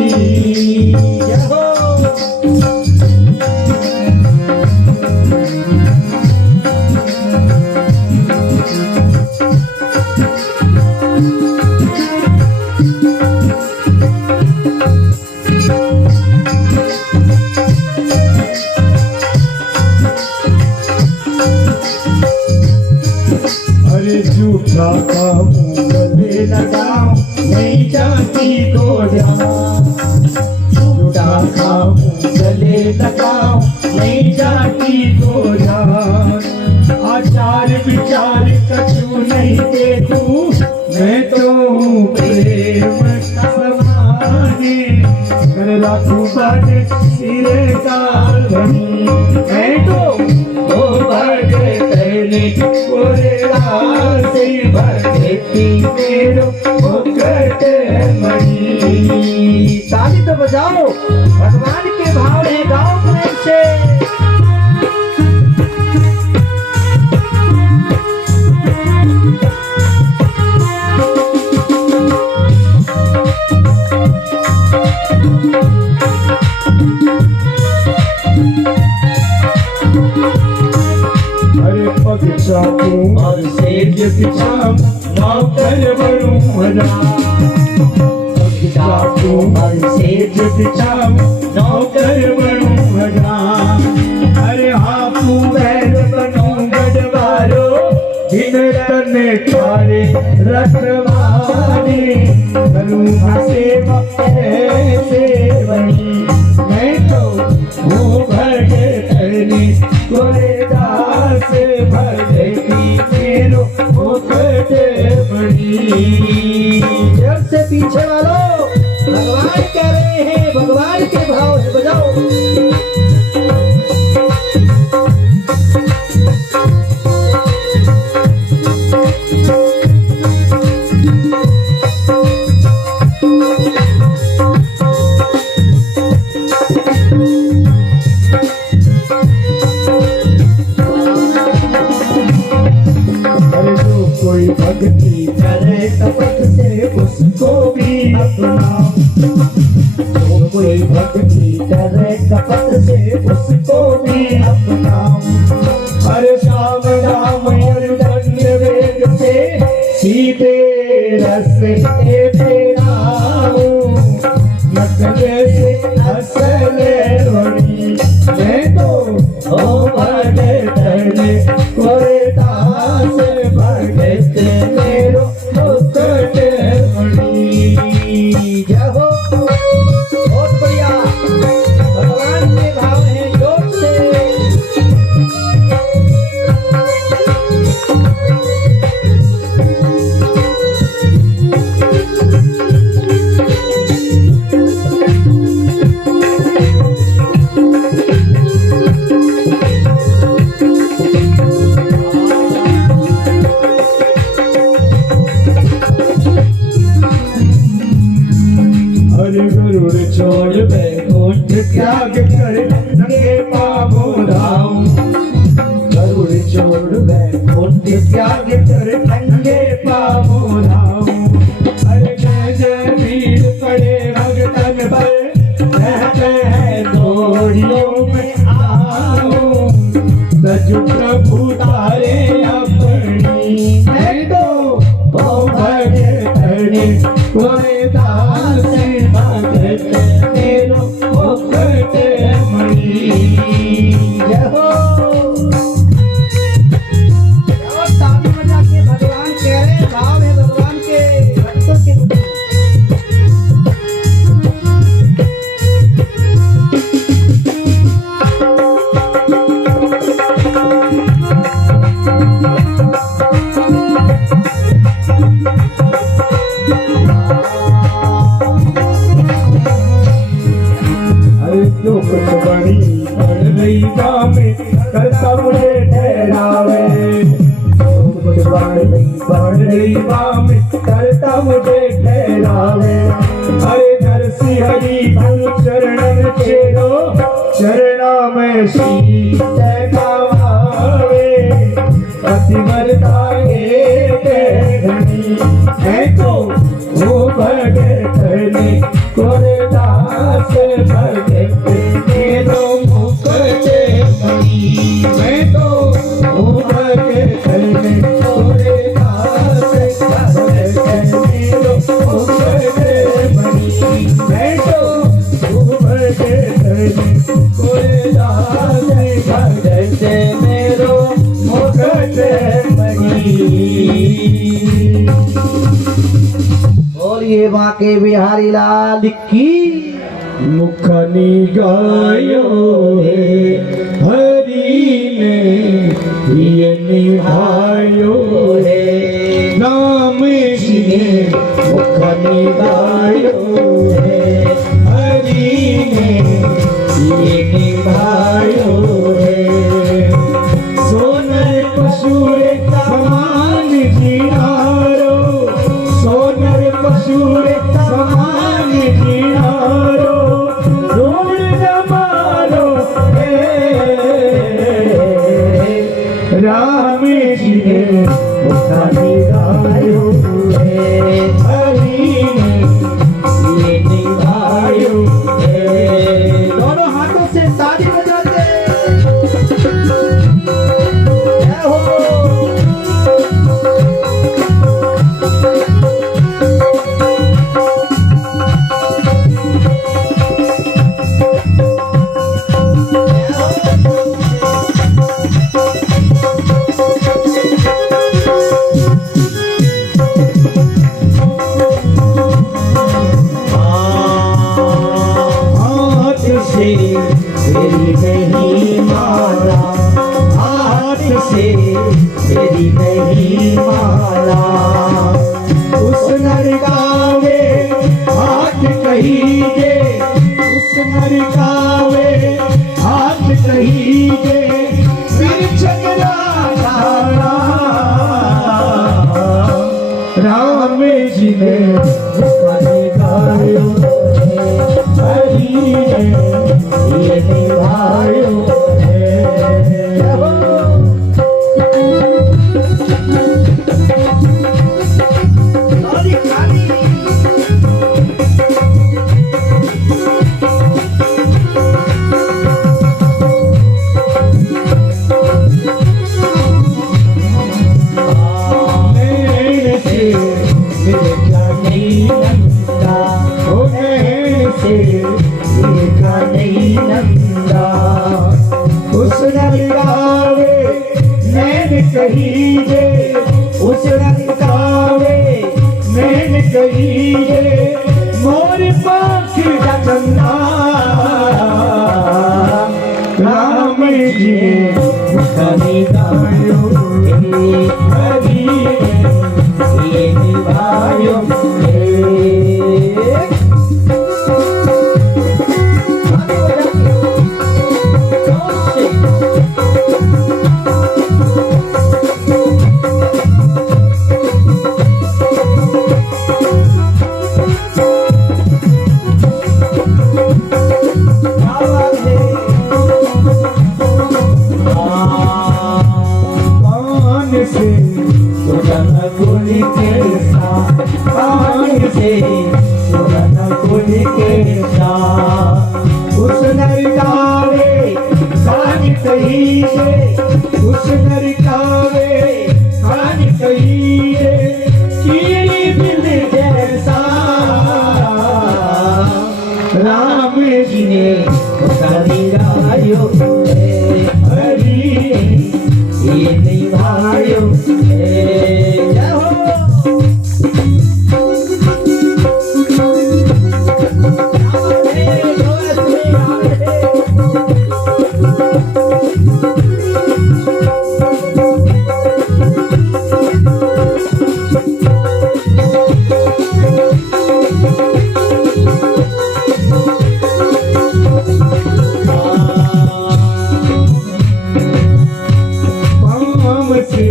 अरे झूठा का मुंह गले लगाओ नहीं जाती को ध्यान झूठा का मुंह गले लगाओ नहीं जाती को ध्यान आचार विचार कछु नहीं देखूं मैं तो हूँ प्रेम समाने कर लाखों बाटे सिरे का धनी मैं तो वो बाटे तेरे पूरे से भरती मेरो मुकट मणि। ताली तो बजाओ, भगवान के भाव है, गाओ प्रेम से। अरे पग चाकू और सेज पिछाम नौकर बड़ू मना पग चाकू और सेज पिछाम नौकर बड़ू मना अरे हापू बैल बनू गढ़वारो दिन तने थारे रखवारे करूँ सेवा ऐसे बनी मैं तो वो भगे धनी कोरे दास भगती मेरो मुकट बड़ी। जब से पीछे वालों भगवान कह रहे हैं, भगवान के भाव से बजाओ। कोई भक्ति करे कपट से उसको भी अपनाओ तो कोई भक्ति करे कपट से उसको भी अपनाओ हर शाम राम दंड वेद से सीधे रस तेराओ नकले से असल बनी मैं तो ओ भगे धने कोरे दास भगत मेरो मुकट मणि। जय हो, बहुत बढ़िया, भगवान के भाव हैं, जोर से। गरुड़ छोड़ बैकुंठ त्याग कर नंगे पाँवों धाम गरुड़ छोड़ बैकुंठ त्याग कर नंगे पाँवों धाम अरे जय जय वीर पड़े भगतन पर कहते हैं दौड़ियों में आओ सजु प्रभु तारे अपनी मैं तो ओ भगतने कोरे दास भगत मेरो मुकट मणि। जय हो, ताली बजा के भगवान कह रहे हैं, भाव है भगवान के भक्तों के प्रति। जो कुछ बड़ी बढ़ रही में करता मुझे ठहरावे जो कुछ बढ़ रही में करता मुझे ठहरावे अरे धरसी हरि गुरु चरणन छेड़ो चरणा में शीश गावे अति मरता धनी है तो वो भगत धनी कोरे दास भगत मेरो मुकट मणि मैं तो वो भगत धनी कोरे दास भगत मेरो मुकट मणि मैं तो उभरे कोई जाने भगत मेरो मुखट मणि। बोलिए बांके बिहारी लाल की। मुखनी गायो है हरि ने ये निभायो है नाम जी ने मुखनी गायो है हरि ने ये निभायो है। सोनर पशुर समान जिनारो सोनर पशुर समान जिनारो ढूंढ जमारो राम जी ने मुखनी गायो है हरि ने ये निभायो है। दोनों हाथों से ताली बजाते जय हो। हाथ से तेरी नहीं माला हाथ से तेरी नहीं माला उस नर गावे हाथ कहीजे उस नर गावे हाथ कहीजे फिर झगड़ा डाला। राम जी ने मुखनी गायो हरि ने ये निभायो है। ताली ताली। नैन से देखा नहीं नंदा ओ नैन से देखा नहीं नंदा उस नर गावे नैन कहीजे उस नर गावे नैन कहीजे मोर पाख का चंदा। राम जी ने मुखनी गायो हरि ने ये निभायो पान से सुगन गुल के साथ पान से सुगन गुल के साथ उस नर गावे कान कहीजे उस नर गावे कान कहीजे कीड़ी बिल जैसा। राम जी ने मुखनी गायो हरि ये निभायो है। जय हो। पाम से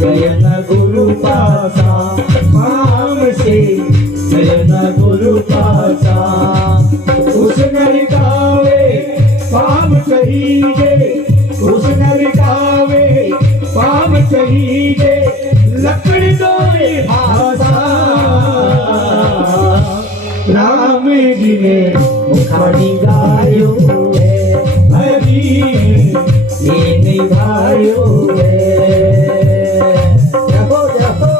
गयन गुरु पासा पाम से गयन गुरु पासा उस नर गावे पाम कहीजे उस नर गावे पाम कहीजे लकड़ दोए भाषा। राम जी ने मुखनी गायो है हरि ने ये निभायो है। जहो जहो।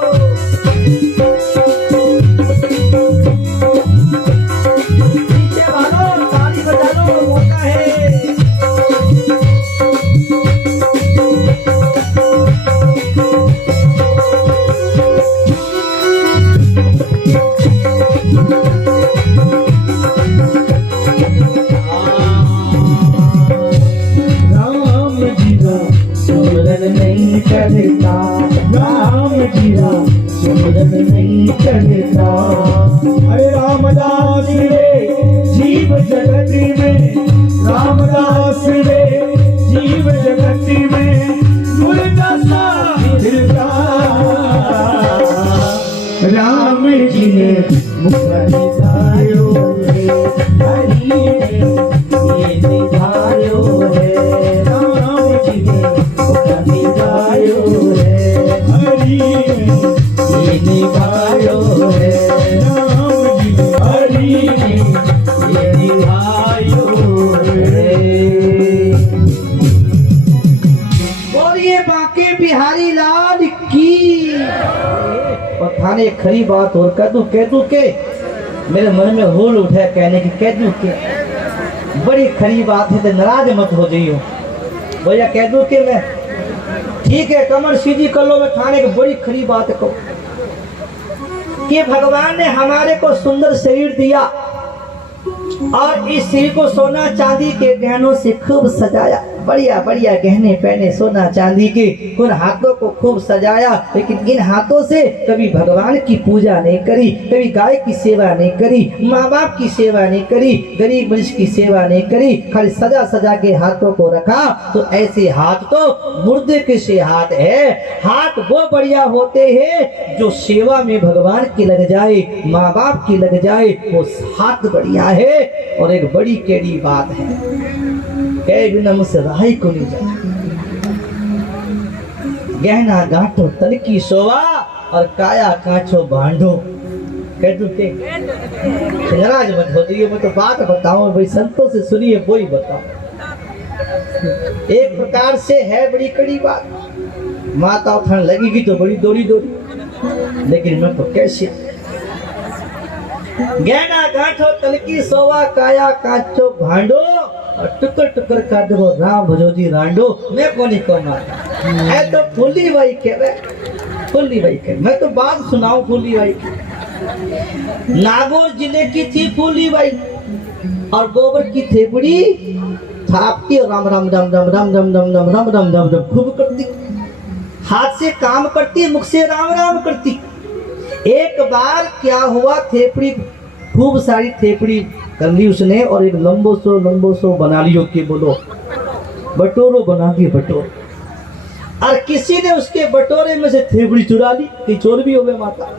एक खरी बात और कह दूं के मेरे मन में होल उठा कहने की, कह दूं के बड़ी खरी बात है तो नाराज मत हो जाइयो भैया, कह दूं के मैं ठीक है कमर सीधी कर लो, मैं थाने की बड़ी खरी बात है कहूं कि भगवान ने हमारे को सुंदर शरीर दिया और इस शरीर को सोना चांदी के गहनों से खूब सजाया, बढ़िया बढ़िया गहने पहने सोना चांदी के, उन हाथों को खूब सजाया, लेकिन इन हाथों से कभी भगवान की पूजा नहीं करी, कभी गाय की सेवा नहीं करी, माँ बाप की सेवा नहीं करी, गरीब मनुष्य की सेवा नहीं करी, खाली सजा सजा के हाथों को रखा। तो ऐसे हाथ तो मुर्दे के से हाथ है। हाथ वो बढ़िया होते हैं जो सेवा में भगवान की लग जाए, माँ बाप की लग जाए, वो हाथ बढ़िया है। और एक बड़ी केड़ी बात है, कह बिना मुझसे राही को नहीं जाए, गहना गांठो तन की शोभा और काया कांचो भांडो। कह दूं के नाराज मत हो जाइए, मैं तो बात बताऊं भाई, संतों से सुनिए वो ही बताओ। एक प्रकार से है बड़ी कड़ी बात, माता उठाने लगेगी तो बड़ी दोरी दोरी, लेकिन मैं तो कैसे गहना गांठो तन की शोभा काया कांचो भांडो और टुकर टुकर का दो राम भजोजी रांडो। मैं कौन कहना है तो फूली भाई के, फूली भाई के मैं तो बात सुनाऊं फूली भाई की। नागौर जिले की थी फूली भाई और गोबर की थेपड़ी थापती और राम राम राम राम राम राम राम राम राम राम राम राम खूब करती, हाथ से काम करती, मुख से राम राम करती। एक बार क्या हुआ, थेपड़ी खूब सारी थेपड़ी कर ली उसने और एक लंबो सो बना लियो के बोलो बटोरो बना दिए बटोर, और किसी ने उसके बटोरे में से थेपड़ी चुरा ली कि चोर भी हो गए माता।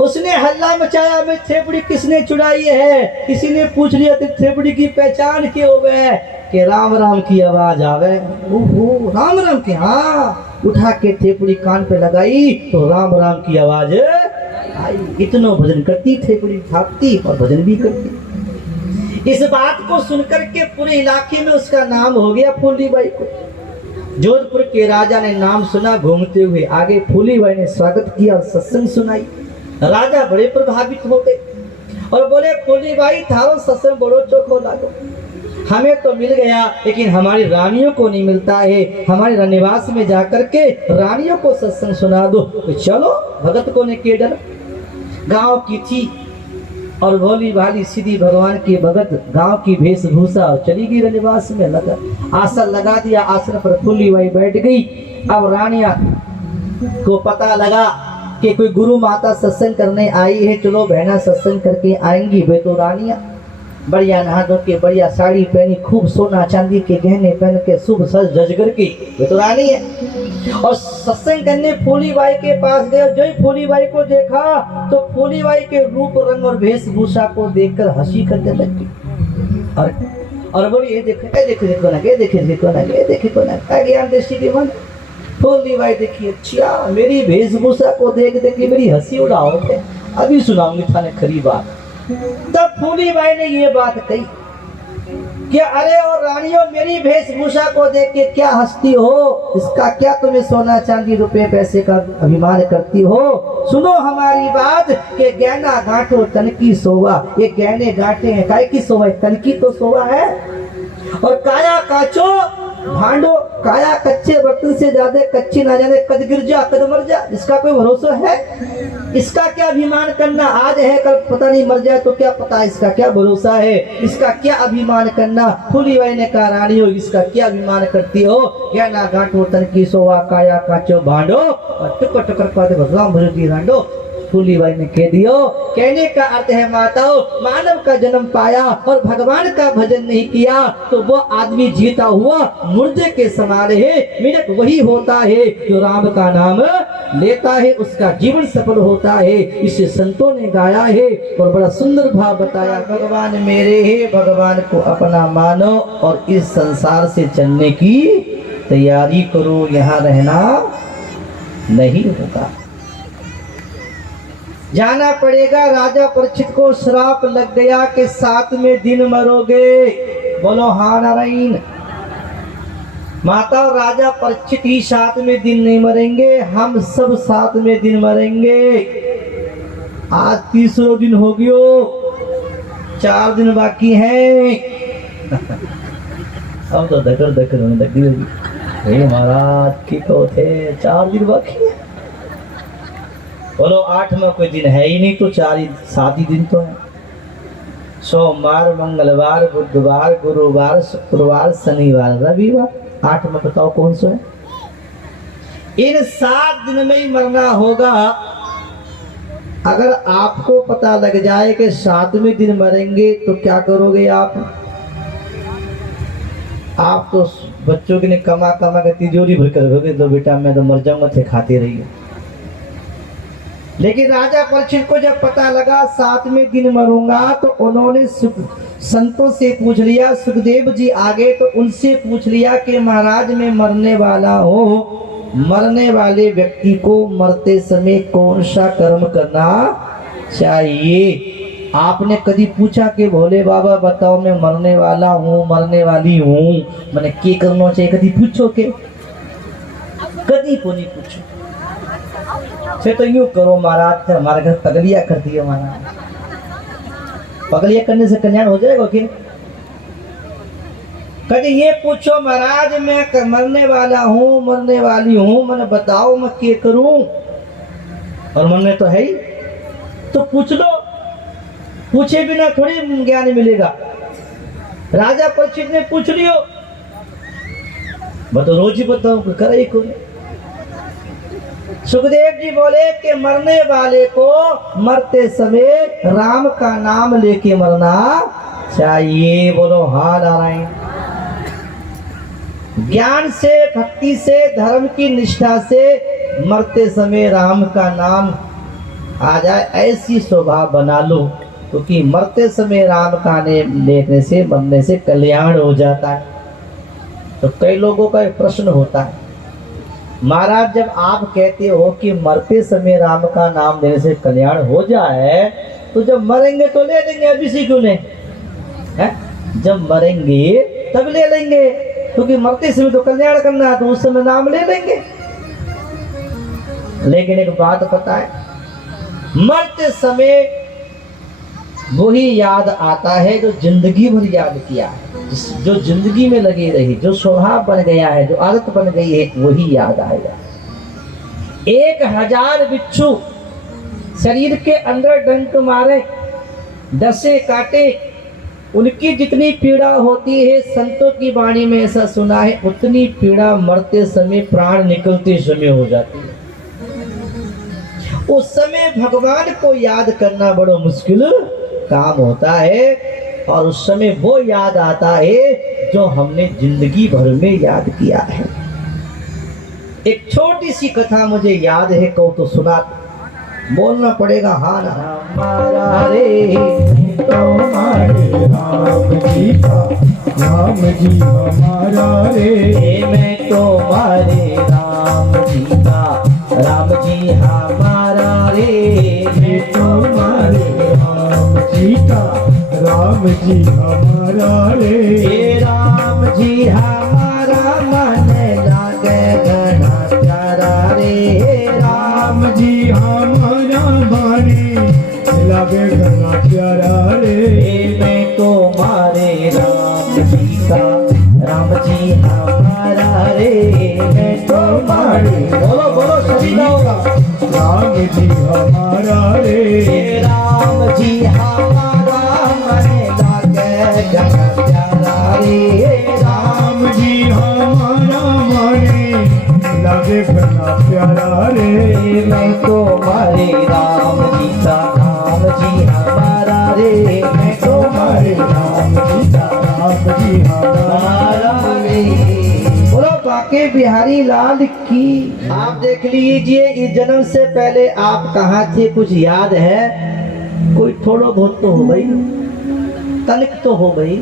उसने हल्ला मचाया, मैं थेपड़ी किसने चुराई है, किसी ने पूछ लिया तो थेपड़ी की पहचान के हो गए कि राम राम की आवाज आवे। ओहो राम राम की, हाँ उठा के थेपड़ी कान पे लगाई तो राम राम की आवाज आई। इतना भजन करती, थेपड़ी थापती और भजन भी करती। इस बात को सुनकर के पूरे इलाके में उसका नाम हो गया फूली बाई को। जोधपुर के राजा ने नाम सुना, घूमते हुए आगे फूली बाई ने स्वागत किया और सत्संग सुनाई। राजा बड़े प्रभावित हो गए और बोले फूली बाई थारो सत्संग बड़ो चोखो लागो, हमें तो मिल गया लेकिन हमारी रानियों को नहीं मिलता है, हमारे रनिवास में जाकर के रानियों को सत्संग सुना दो। तो चलो भगत को ने के डर, गांव की थी और भोली भाली सीधी भगवान की भगत, गांव की वेशभूषा और चली गई रनिवास में। लगा आसन लगा दिया, आसन पर फूली बाई बैठ गई। अब रानिया को पता लगा कि कोई गुरु माता सत्संग करने आई है, चलो बहना सत्संग करके आएंगी। वे तो रानिया बढ़िया नहा धो के बढ़िया साड़ी पहनी, खूब सोना चांदी के गहने पहन के शुभ सज जज करके वे तो रानी है। और सत्संग करने फूली बाई के पास गए। जो ही फूली बाई को देखा तो फूली बाई के रूप रंग और वेशभूषा को देखकर हंसी करने लगी और बोली ये देखो देखो ना, ये देखो ना, ये देखो ना, ज्ञान दृष्टि के मन। फूली बाई देखिए, अच्छा मेरी वेशभूषा को देख देख के मेरी हंसी उड़ाओगे, अभी सुनाऊंगी थाने खरी बात। तब फूली बाई ने ये बात कही कि अरे और रानियों, मेरी वेशभूषा को देख के क्या हंसती हो, इसका क्या तुम्हें सोना चांदी रुपए पैसे का अभिमान करती हो। सुनो हमारी बात कि गहना गांठो तन की शोभा, ये गहने गांठे हैं काय की शोभा, तन की तो शोभा है। और काया काचो भांडो, काया कच्चे बर्तन से ज्यादा कच्ची ना जाने कद गिर जा कद मर जा, इसका कोई भरोसा है, इसका क्या अभिमान करना, आज है कल पता नहीं मर जाए तो क्या पता, इसका क्या भरोसा है, इसका क्या अभिमान करना। फूली बाई ने कहा रानी हो, इसका क्या अभिमान करती हो, गहना गांठो तन की शोभा काया काचो भांडो और टुकर टुकर पाते भगवान भजोजी रांडो। फूली बाई ने कह दियो, कहने का अर्थ है माताओं, मानव का जन्म पाया और भगवान का भजन नहीं किया तो वो आदमी जीता हुआ मुर्दे के समान है। मिनट वही होता है जो राम का नाम लेता है, उसका जीवन सफल होता है। इसे संतों ने गाया है और बड़ा सुंदर भाव बताया, भगवान मेरे है, भगवान को अपना मानो और इस संसार से चलने की तैयारी करो, यहाँ रहना नहीं होगा, जाना पड़ेगा। राजा परीक्षित को श्राप लग गया कि 7वें दिन मरोगे। बोलो हाँ नारायण। माता और राजा परीक्षित ही 7वें दिन नहीं मरेंगे, हम सब 7वें दिन मरेंगे। आज 30वां दिन हो गयो, 4 दिन बाकी हैं। अब तो धकर होने लगी होगी। हे महाराज की तो थे 4 दिन बाकी है। बोलो 8 में कोई दिन है ही नहीं, तो 7 ही दिन तो है। सोमवार, मंगलवार, बुधवार, गुरुवार, शुक्रवार, शनिवार, रविवार। 8 में बताओ कौन सा है? इन 7 दिन में ही मरना होगा। अगर आपको पता लग जाए कि 7वें दिन मरेंगे तो क्या करोगे आप? आप तो बच्चों के लिए कमा के तिजोरी भर कर रखोगे, तो बेटा मैं तो मर जाऊंगा, थे खाते रहिए। लेकिन राजा परीक्षित को जब पता लगा 7वें दिन मरूंगा, तो उन्होंने संतों से पूछ लिया। सुखदेव जी आगे तो उनसे पूछ लिया कि महाराज मैं मरने वाला हूँ, मरने वाले व्यक्ति को मरते समय कौन सा कर्म करना चाहिए? आपने कभी पूछा कि भोले बाबा बताओ मैं मरने वाला हूँ, मरने वाली हूँ, मैंने क्या करना चाहिए? कभी पूछो के? कभी को नहीं पूछो। से तो यूं करो महाराज, हमारे घर पगलिया कर दिए महाराज। पगलिया करने से कल्याण हो जाएगा क्या? कभी ये पूछो महाराज मैं मरने वाला हूँ, मरने वाली हूँ, मैंने बताओ मैं क्या करूं? और मरने तो है ही, तो पूछ लो। पूछे बिना थोड़ी ज्ञान मिलेगा। राजा परीक्षित ने पूछ लियो, बताओ रोज ही बताओ करे को। सुखदेव जी बोले कि मरने वाले को मरते समय राम का नाम लेके मरना चाहिए। बोलो हाँ नारायण। ज्ञान से, भक्ति से, धर्म की निष्ठा से मरते समय राम का नाम आ जाए, ऐसी स्वभाव बना लो, क्योंकि मरते समय राम का नाम लेने से, मरने से कल्याण हो जाता है। तो कई लोगों का एक प्रश्न होता है, महाराज जब आप कहते हो कि मरते समय राम का नाम लेने से कल्याण हो जाए, तो जब मरेंगे तो ले लेंगे, अभी से क्यों नहीं है? जब मरेंगे तब ले लेंगे, क्योंकि मरते समय तो कल्याण करना है, तो उस समय नाम ले लेंगे। लेकिन एक बात पता है, मरते समय वही याद आता है जो जिंदगी भर याद किया है, जो जिंदगी में लगी रही, जो स्वभाव बन गया है, जो आदत बन गई है, वही याद आएगा। 1000 बिच्छू शरीर के अंदर डंक मारे, डसे काटे, उनकी जितनी पीड़ा होती है, संतों की वाणी में ऐसा सुना है, उतनी पीड़ा मरते समय, प्राण निकलते समय हो जाती है। उस समय भगवान को याद करना बड़ा मुश्किल काम होता है, और उस समय वो याद आता है जो हमने जिंदगी भर में याद किया है। एक छोटी सी कथा मुझे याद है, कहूँ तो सुना, बोलना पड़ेगा हाँ ना। हमारा रे तुम्हारे राम जी का, राम जी हमारा रे, मैं तुम्हारे राम जी का, राम जी हमारा रे, मैं तुम्हारे राम जी का, राम जी हमारा रे, राम जी हमारा मन लागे घना प्यारा रे, राम जी हमारा बानी लगे घना प्यारा रे, मैं तुम्हारे राम जी का, राम जी हमारा रे, मैं तुम्हारे, बोलो बोलो सभी होगा, राम जी हमारा रे, राम जी हमारा मन लागे घना प्यारा रे, राम जी हमारा माने लगे घना प्यारा रे, मैं तुम्हारे राम जी का, राम जी हमारा रे, मैं तुम्हारे राम जी का, राम जी हमारा रे। बोलो बाके बिहारी लाल की। आप देख लीजिए, इस जन्म से पहले आप कहाँ थे, कुछ याद है? कोई थोड़ा बहुत तो हो गई, तनिक तो हो गई,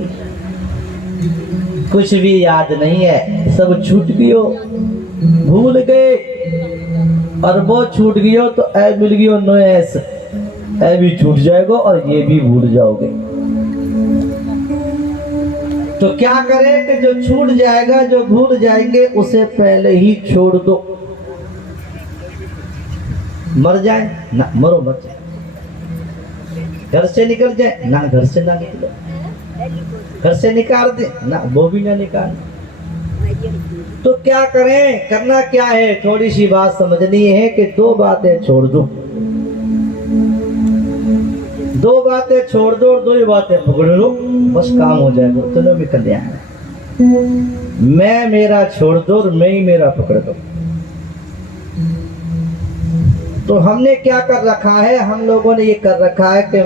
कुछ भी याद नहीं है, सब छूट गयो, भूल गए। और वो छूट गयो तो ऐ मिल गयो नो ऐस, ऐ भी छूट जाएगा और ये भी भूल जाओगे। तो क्या करें कि जो छूट जाएगा, जो भूल जाएंगे, उसे पहले ही छोड़ दो। मर जाए ना मरो, मर जाए। घर से निकल जाए ना, घर से ना निकलो। घर से निकाल दे ना, वो भी ना निकाल। तो क्या करें, करना क्या है? थोड़ी सी बात समझनी है कि दो बातें छोड़ दो, दो बातें छोड़ दो और दो ही बातें पकड़ लो, बस काम हो जाएगा। दोनों में कल्याण है। मैं मेरा छोड़ दो और मैं ही मेरा पकड़ दो। तो हमने क्या कर रखा है? हम लोगों ने ये कर रखा है कि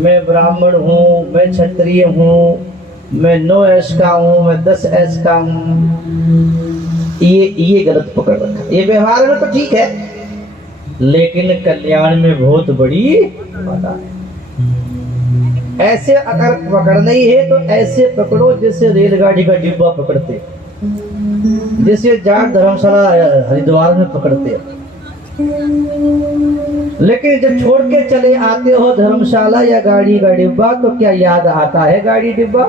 मैं ब्राह्मण हूँ, मैं क्षत्रिय हूँ, मैं 9 एस का हूँ, मैं 10 एस का हूँ। ये गलत पकड़ रखा। ये व्यवहार में तो ठीक है, लेकिन कल्याण में बहुत बड़ी बाधा है। ऐसे अगर पकड़ना ही है तो ऐसे पकड़ो जैसे रेलगाड़ी का डिब्बा पकड़ते, जैसे जाट धर्मशाला हरिद्वार में पकड़ते। लेकिन जब छोड़ के चले आते हो धर्मशाला या गाड़ी का डिब्बा, तो क्या याद आता है? गाड़ी डिब्बा,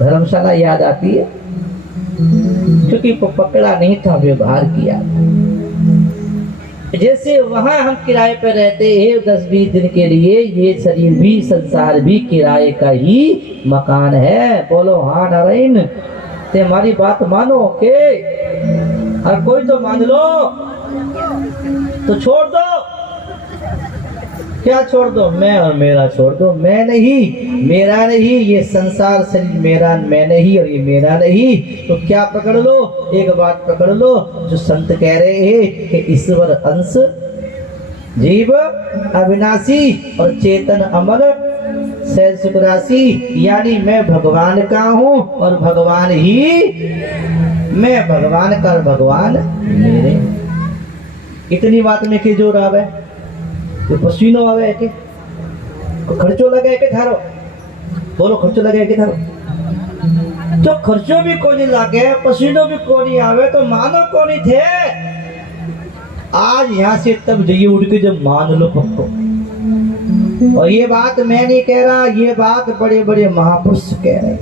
धर्मशाला याद आती है, क्योंकि पकड़ा नहीं था, व्यवहार किया। जैसे वहां हम किराए पर रहते हैं 10-20 दिन के लिए, ये शरीर भी, संसार भी किराए का ही मकान है। बोलो हाँ नारायण। ते हमारी बात मानो के हर कोई तो मान लो, तो छोड़ दो। क्या छोड़ दो? मैं और मेरा छोड़ दो। मैं नहीं, मेरा नहीं, ये संसार शरीर मेरा, मैं नहीं और ये मेरा नहीं। तो क्या पकड़ लो? एक बात पकड़ लो जो संत कह रहे हैं कि ईश्वर अंश, जीव अविनाशी और चेतन अमर, सहज सुख राशि। यानी मैं भगवान का हूँ और भगवान ही मैं, भगवान का और भगवान मेरे। इतनी बात में के जोर आवे, तो पसीनो आवे के, खर्चो लगे के थारो। बोलो खर्चो लगे के थारो। तो खर्चो भी कोई लागे, पसीनो भी कोई आवे, तो मानो कोई थे। आज यहाँ से तब जाइए उड़ के, जब मान लो पक्को। और ये बात मैं नहीं कह रहा, ये बात बड़े बड़े महापुरुष कह रहे हैं।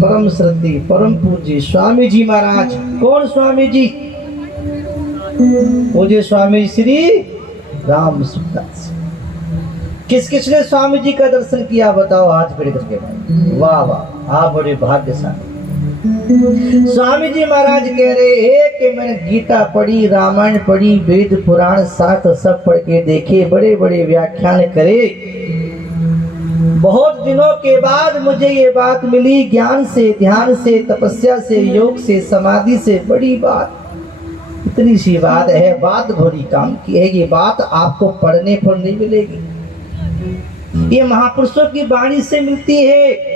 परम श्रद्धेय परम पूज्य स्वामी जी महाराज। कौन स्वामी जी? पूज्य स्वामी श्री राम सुखदास। किसने स्वामी जी का दर्शन किया? बताओ हाथ खड़े करके। वाह वाह, आप बड़े भाग्यशाली। स्वामी जी महाराज कह रहे हैं कि मैंने गीता पढ़ी, रामायण पढ़ी, वेद पुराण शास्त्र सब पढ़ के देखे, बड़े बड़े व्याख्यान करे। बहुत दिनों के बाद मुझे ये बात मिली, ज्ञान से, ध्यान से, तपस्या से, योग से, समाधि से। बड़ी बात, इतनी सी बात है, बात बड़ी काम की है। ये बात आपको पढ़ने पर नहीं मिलेगी, ये महापुरुषों की वाणी से मिलती है।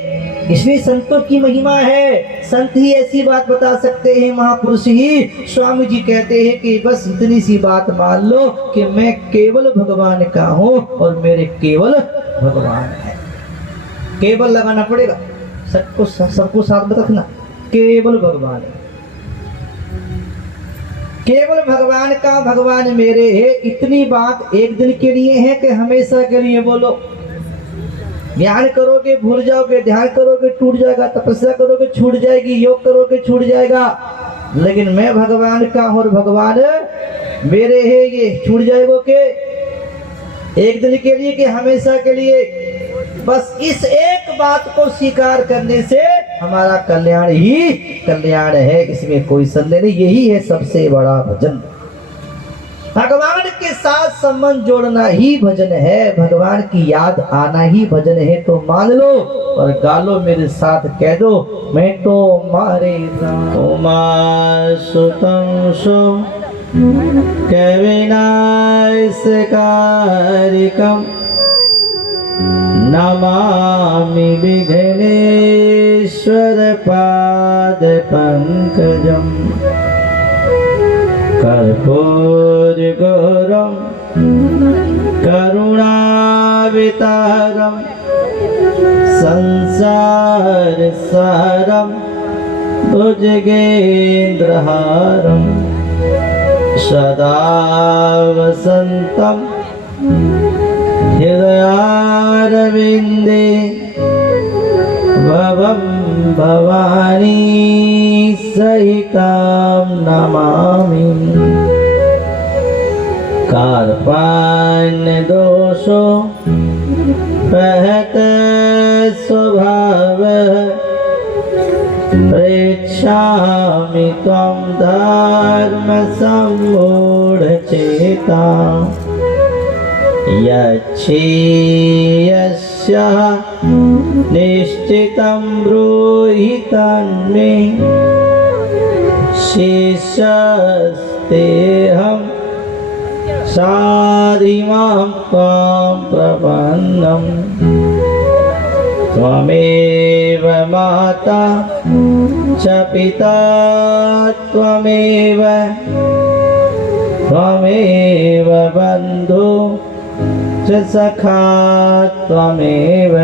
इसलिए संतों की महिमा है। संत ही ऐसी बात बता सकते हैं, महापुरुष ही। स्वामी जी कहते हैं कि बस इतनी सी बात मान लो कि मैं केवल भगवान का हूँ और मेरे केवल भगवान है। केवल लगाना पड़ेगा, सबको साथ में रखना। केवल भगवान है, केवल भगवान का, भगवान मेरे है। इतनी बात एक दिन के लिए है कि हमेशा के लिए? बोलो। ध्यान करोगे भूल जाओगे, ध्यान करोगे टूट जाएगा, तपस्या करोगे छूट जाएगी, योग करोगे छूट जाएगा। लेकिन मैं भगवान का और भगवान मेरे है, ये छूट जाएगा के एक दिन के लिए कि हमेशा के लिए? बस इस एक बात को स्वीकार करने से हमारा कल्याण ही कल्याण है, इसमें कोई संदेह नहीं। यही है सबसे बड़ा भजन। भगवान के साथ संबंध जोड़ना ही भजन है, भगवान की याद आना ही भजन है। तो मान लो और गालो मेरे साथ, कह दो मैं तो मारे सुतम सु कविनाशकारिकम नमामि विघ्नेश्वर पाद पंकजम कर्पूरगौरम करुणावतारम संसार सारम भुजगेन्द्रहारम सदा वसंतम हृदयारविंदे भवानी सहितां नमामि। कार्पाण्य दोषो रहत स्वभाव प्रेक्षामि त्वं धर्म सम्मूढचेता यस्य निश्चितं ब्रूहि तन्मे शिष्यस्तेऽहं साधिमां त्वां प्रपन्नम्। त्वमेव माता च पिता त्वमेव बन्धु च सखा त्वमेव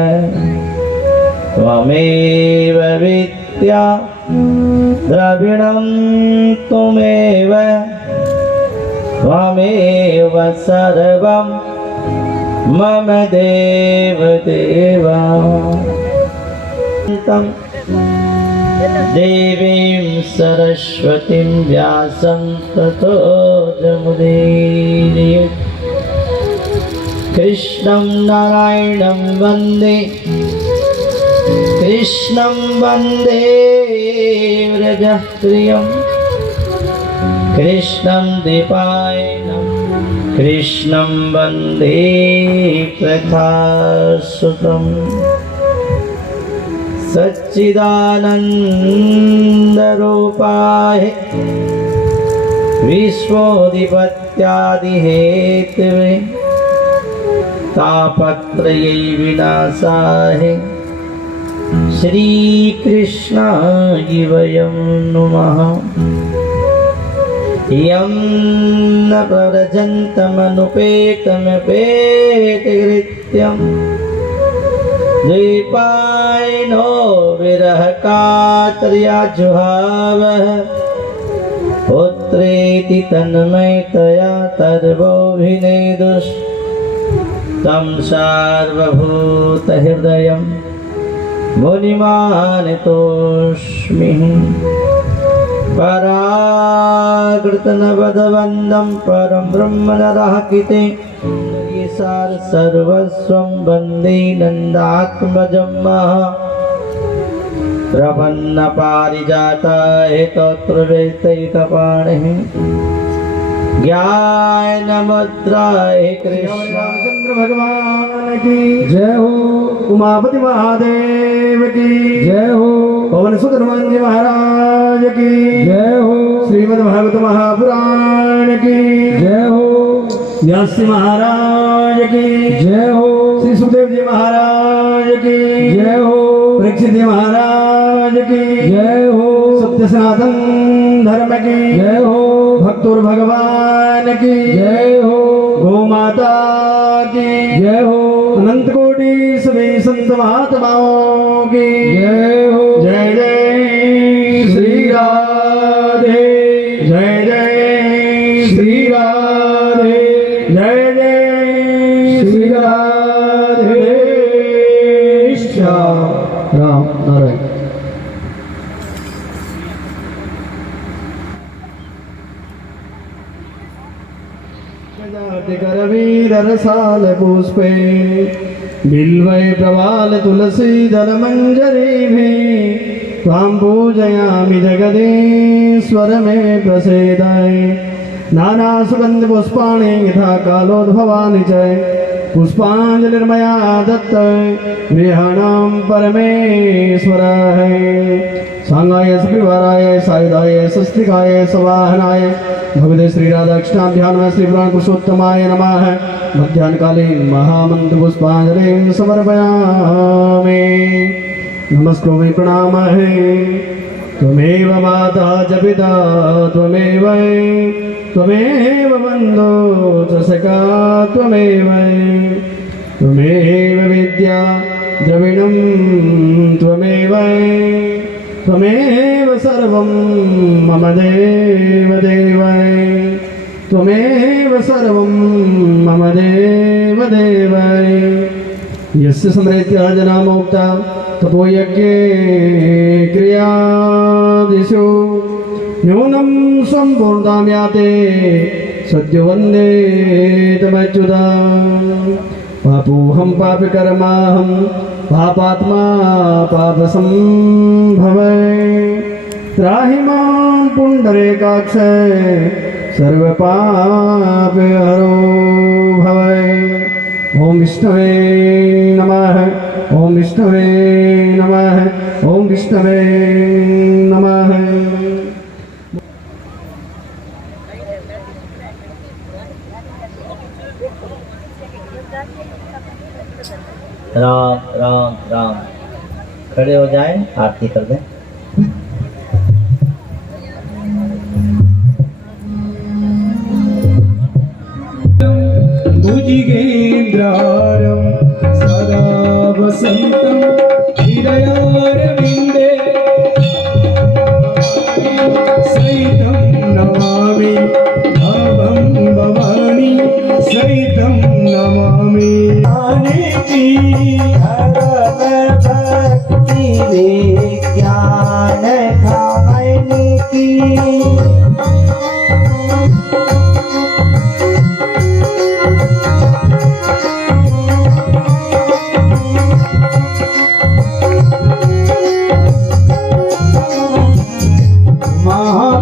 विद्या द्रविणं त्वमेव सर्वं मम देवदेवा। देवीं सरस्वतीं व्यासं ततो जमुदीरये। कृष्णं नारायणं वन्दे व्रजप्रियं कृष्णं द्वैपायनं कृष्णं वन्दे प्रथासुतम्। सच्चिदानन्दरूपाय विश्वोधिपत्यादिहेतवे तापत्रये विनाशाय श्रीकृष्णाय वयं नुमः। यं न प्रव्रजन्तमनुपेतमपेतकृत्यं द्वैपायनो विरह कातर्या जुहावः। पुत्रेति तन्मयतया तर्वोऽभिनेदुस् तं सार्वभूतहृदयं मुनिमानतोऽस्मि। पराकृतनवदवन्दं परं ब्रह्म नराकिते सर्वस्वं वन्दे नन्दात्मजं प्रपन्नपारिजाताय तत्त्ववेत्तैकपाणिः ज्ञानमुद्राय कृष्ण। रामचंद्र भगवान की जय हो। उमापति महादेव की जय हो। पवन सुत हनुमान जी महाराज की जय हो। श्रीमद् भागवत महापुराण की जय हो। व्यास जी महाराज की जय हो। श्री सुखदेव जी महाराज की जय हो। परीक्षित जी महाराज की जय हो। सत्य सनातन धर्म की जय हो। भक्तोर भगवान की जय हो। गौ माता की जय हो। अनंत कोटि सभी संत महात्माओं की जय हो। जय जय श्री राधे जय जय श्री राधे जय जय श्री राधे श्याम राम नारायण। करवीर रसाल पुष्पे बिल्वै प्रवाल तुलसी दल मंजरी भी त्वां पूजयामि जगदीश्वर मे प्रसीदय। नाना सुगंध पुष्पाणि यथा कालोद्भवानि च पुष्पांजलिर्मया दत्त गृहाणां परमेश्वरः। सांगाय सुविवाराय सायुधाय स्वस्तिकाय सवाहनाय भगवते श्री राधाकृष्णाभ्यां श्री पुराण पुरुषोत्तमाय नमः। मध्याह्न काले महामंत्र पुष्पांजलिं समर्पयामि। नमस्कृमि प्रणामः। त्वमेव माता च पिता त्वमेव बन्धो च सखा त्वमेव विद्या द्रविणं त्वमेव सर्वं मम देवदेव त्वमेव सर्वं मम देवदेव। यस्य स्मरेत्या जना मोक्ता तपोयज्ञे क्रियादिषु न्यूनं सम्पूर्णतां याते सद्यो वन्दे तमच्युता पापोऽहं पापकर्माहं पापात्मा पापसम्भवे त्राहि मां पुण्डरीकाक्ष सर्वपापहरो भवे ओम विष्णवे नमः ओम विष्णवे नमः ओम विष्णवे नमः। राम राम राम। खड़े हो जाए, आरती कर दें। भुजगेन्द्रारं सदा वसन्तं हृदयारविन्दे सहितं नमामि भवं भवानी सहितं नमामि भक्ति विज्ञान खाने की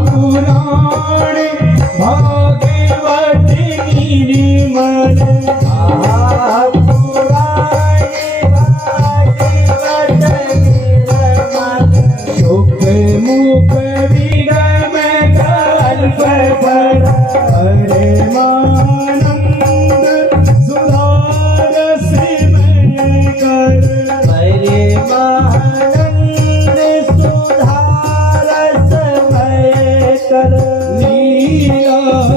महापुराण भागवत निर्मल सुख मुख विगम कल्प हरे मानंद सुधारस मन कर हरे मानंद सुधारस मय कर नीलारती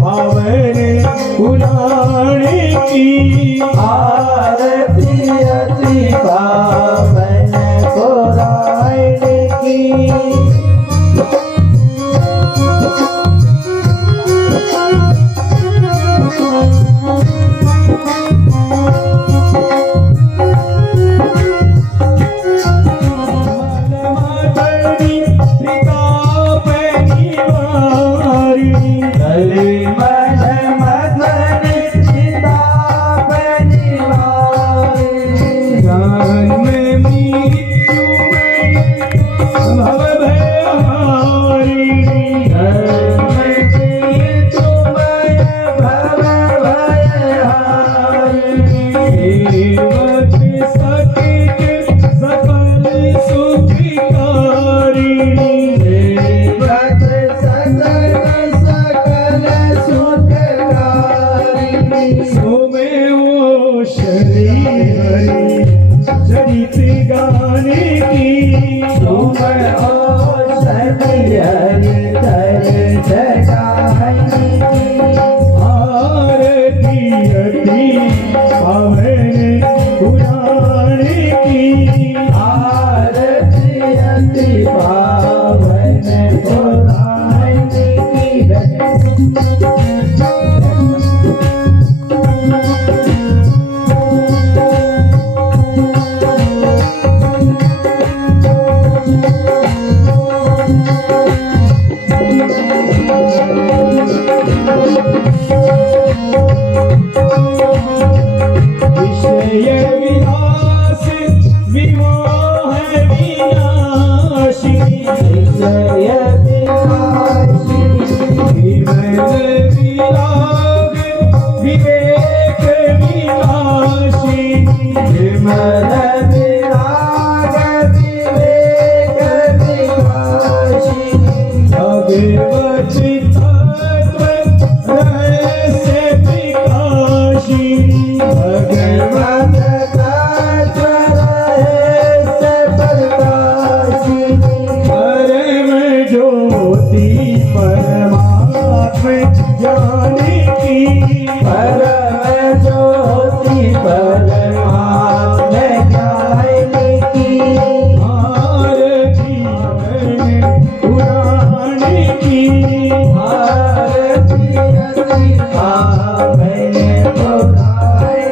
पावन पुराण की आरती अति पावन पुराण की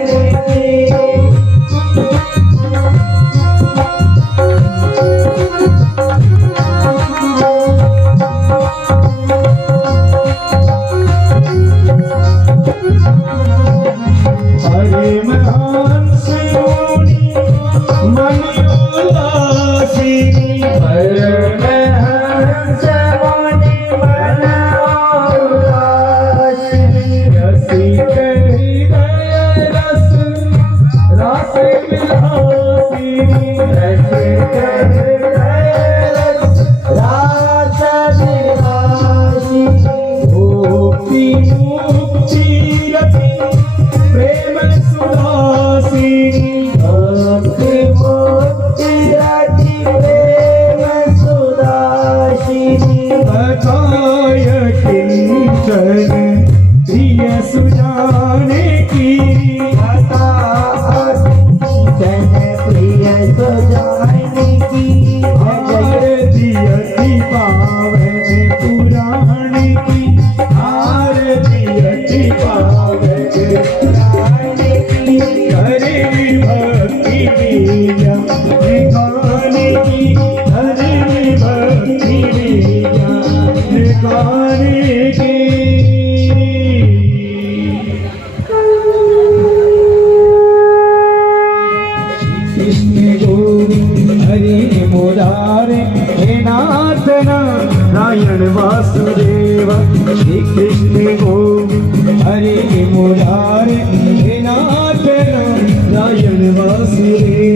मैंने हरे महान सोनी मन उदासी हरे महान सोनी मन उदासी रसिक हृदय रस रस विलासी रसिक हृदय रस रस विलासी भक्ति मुक्ति रति प्रेम सुधासी भक्ति मुक्ति रति प्रेम सुधासी बताय किंचन प्रिय सुजाने की जन प्रिय सुजाने की आरती अति पावन पुराण की आरती अति पावन पुराण की हरे भक्ति बीजा निकाने की हरे भक्ति बीजा निकाने की कृष्ण गोविंद हरि मुरारे हे नाथ नारायण वासुदेव श्री कृष्ण गोविंद हरि मुरारे हे नाथ नारायण वासुदेव।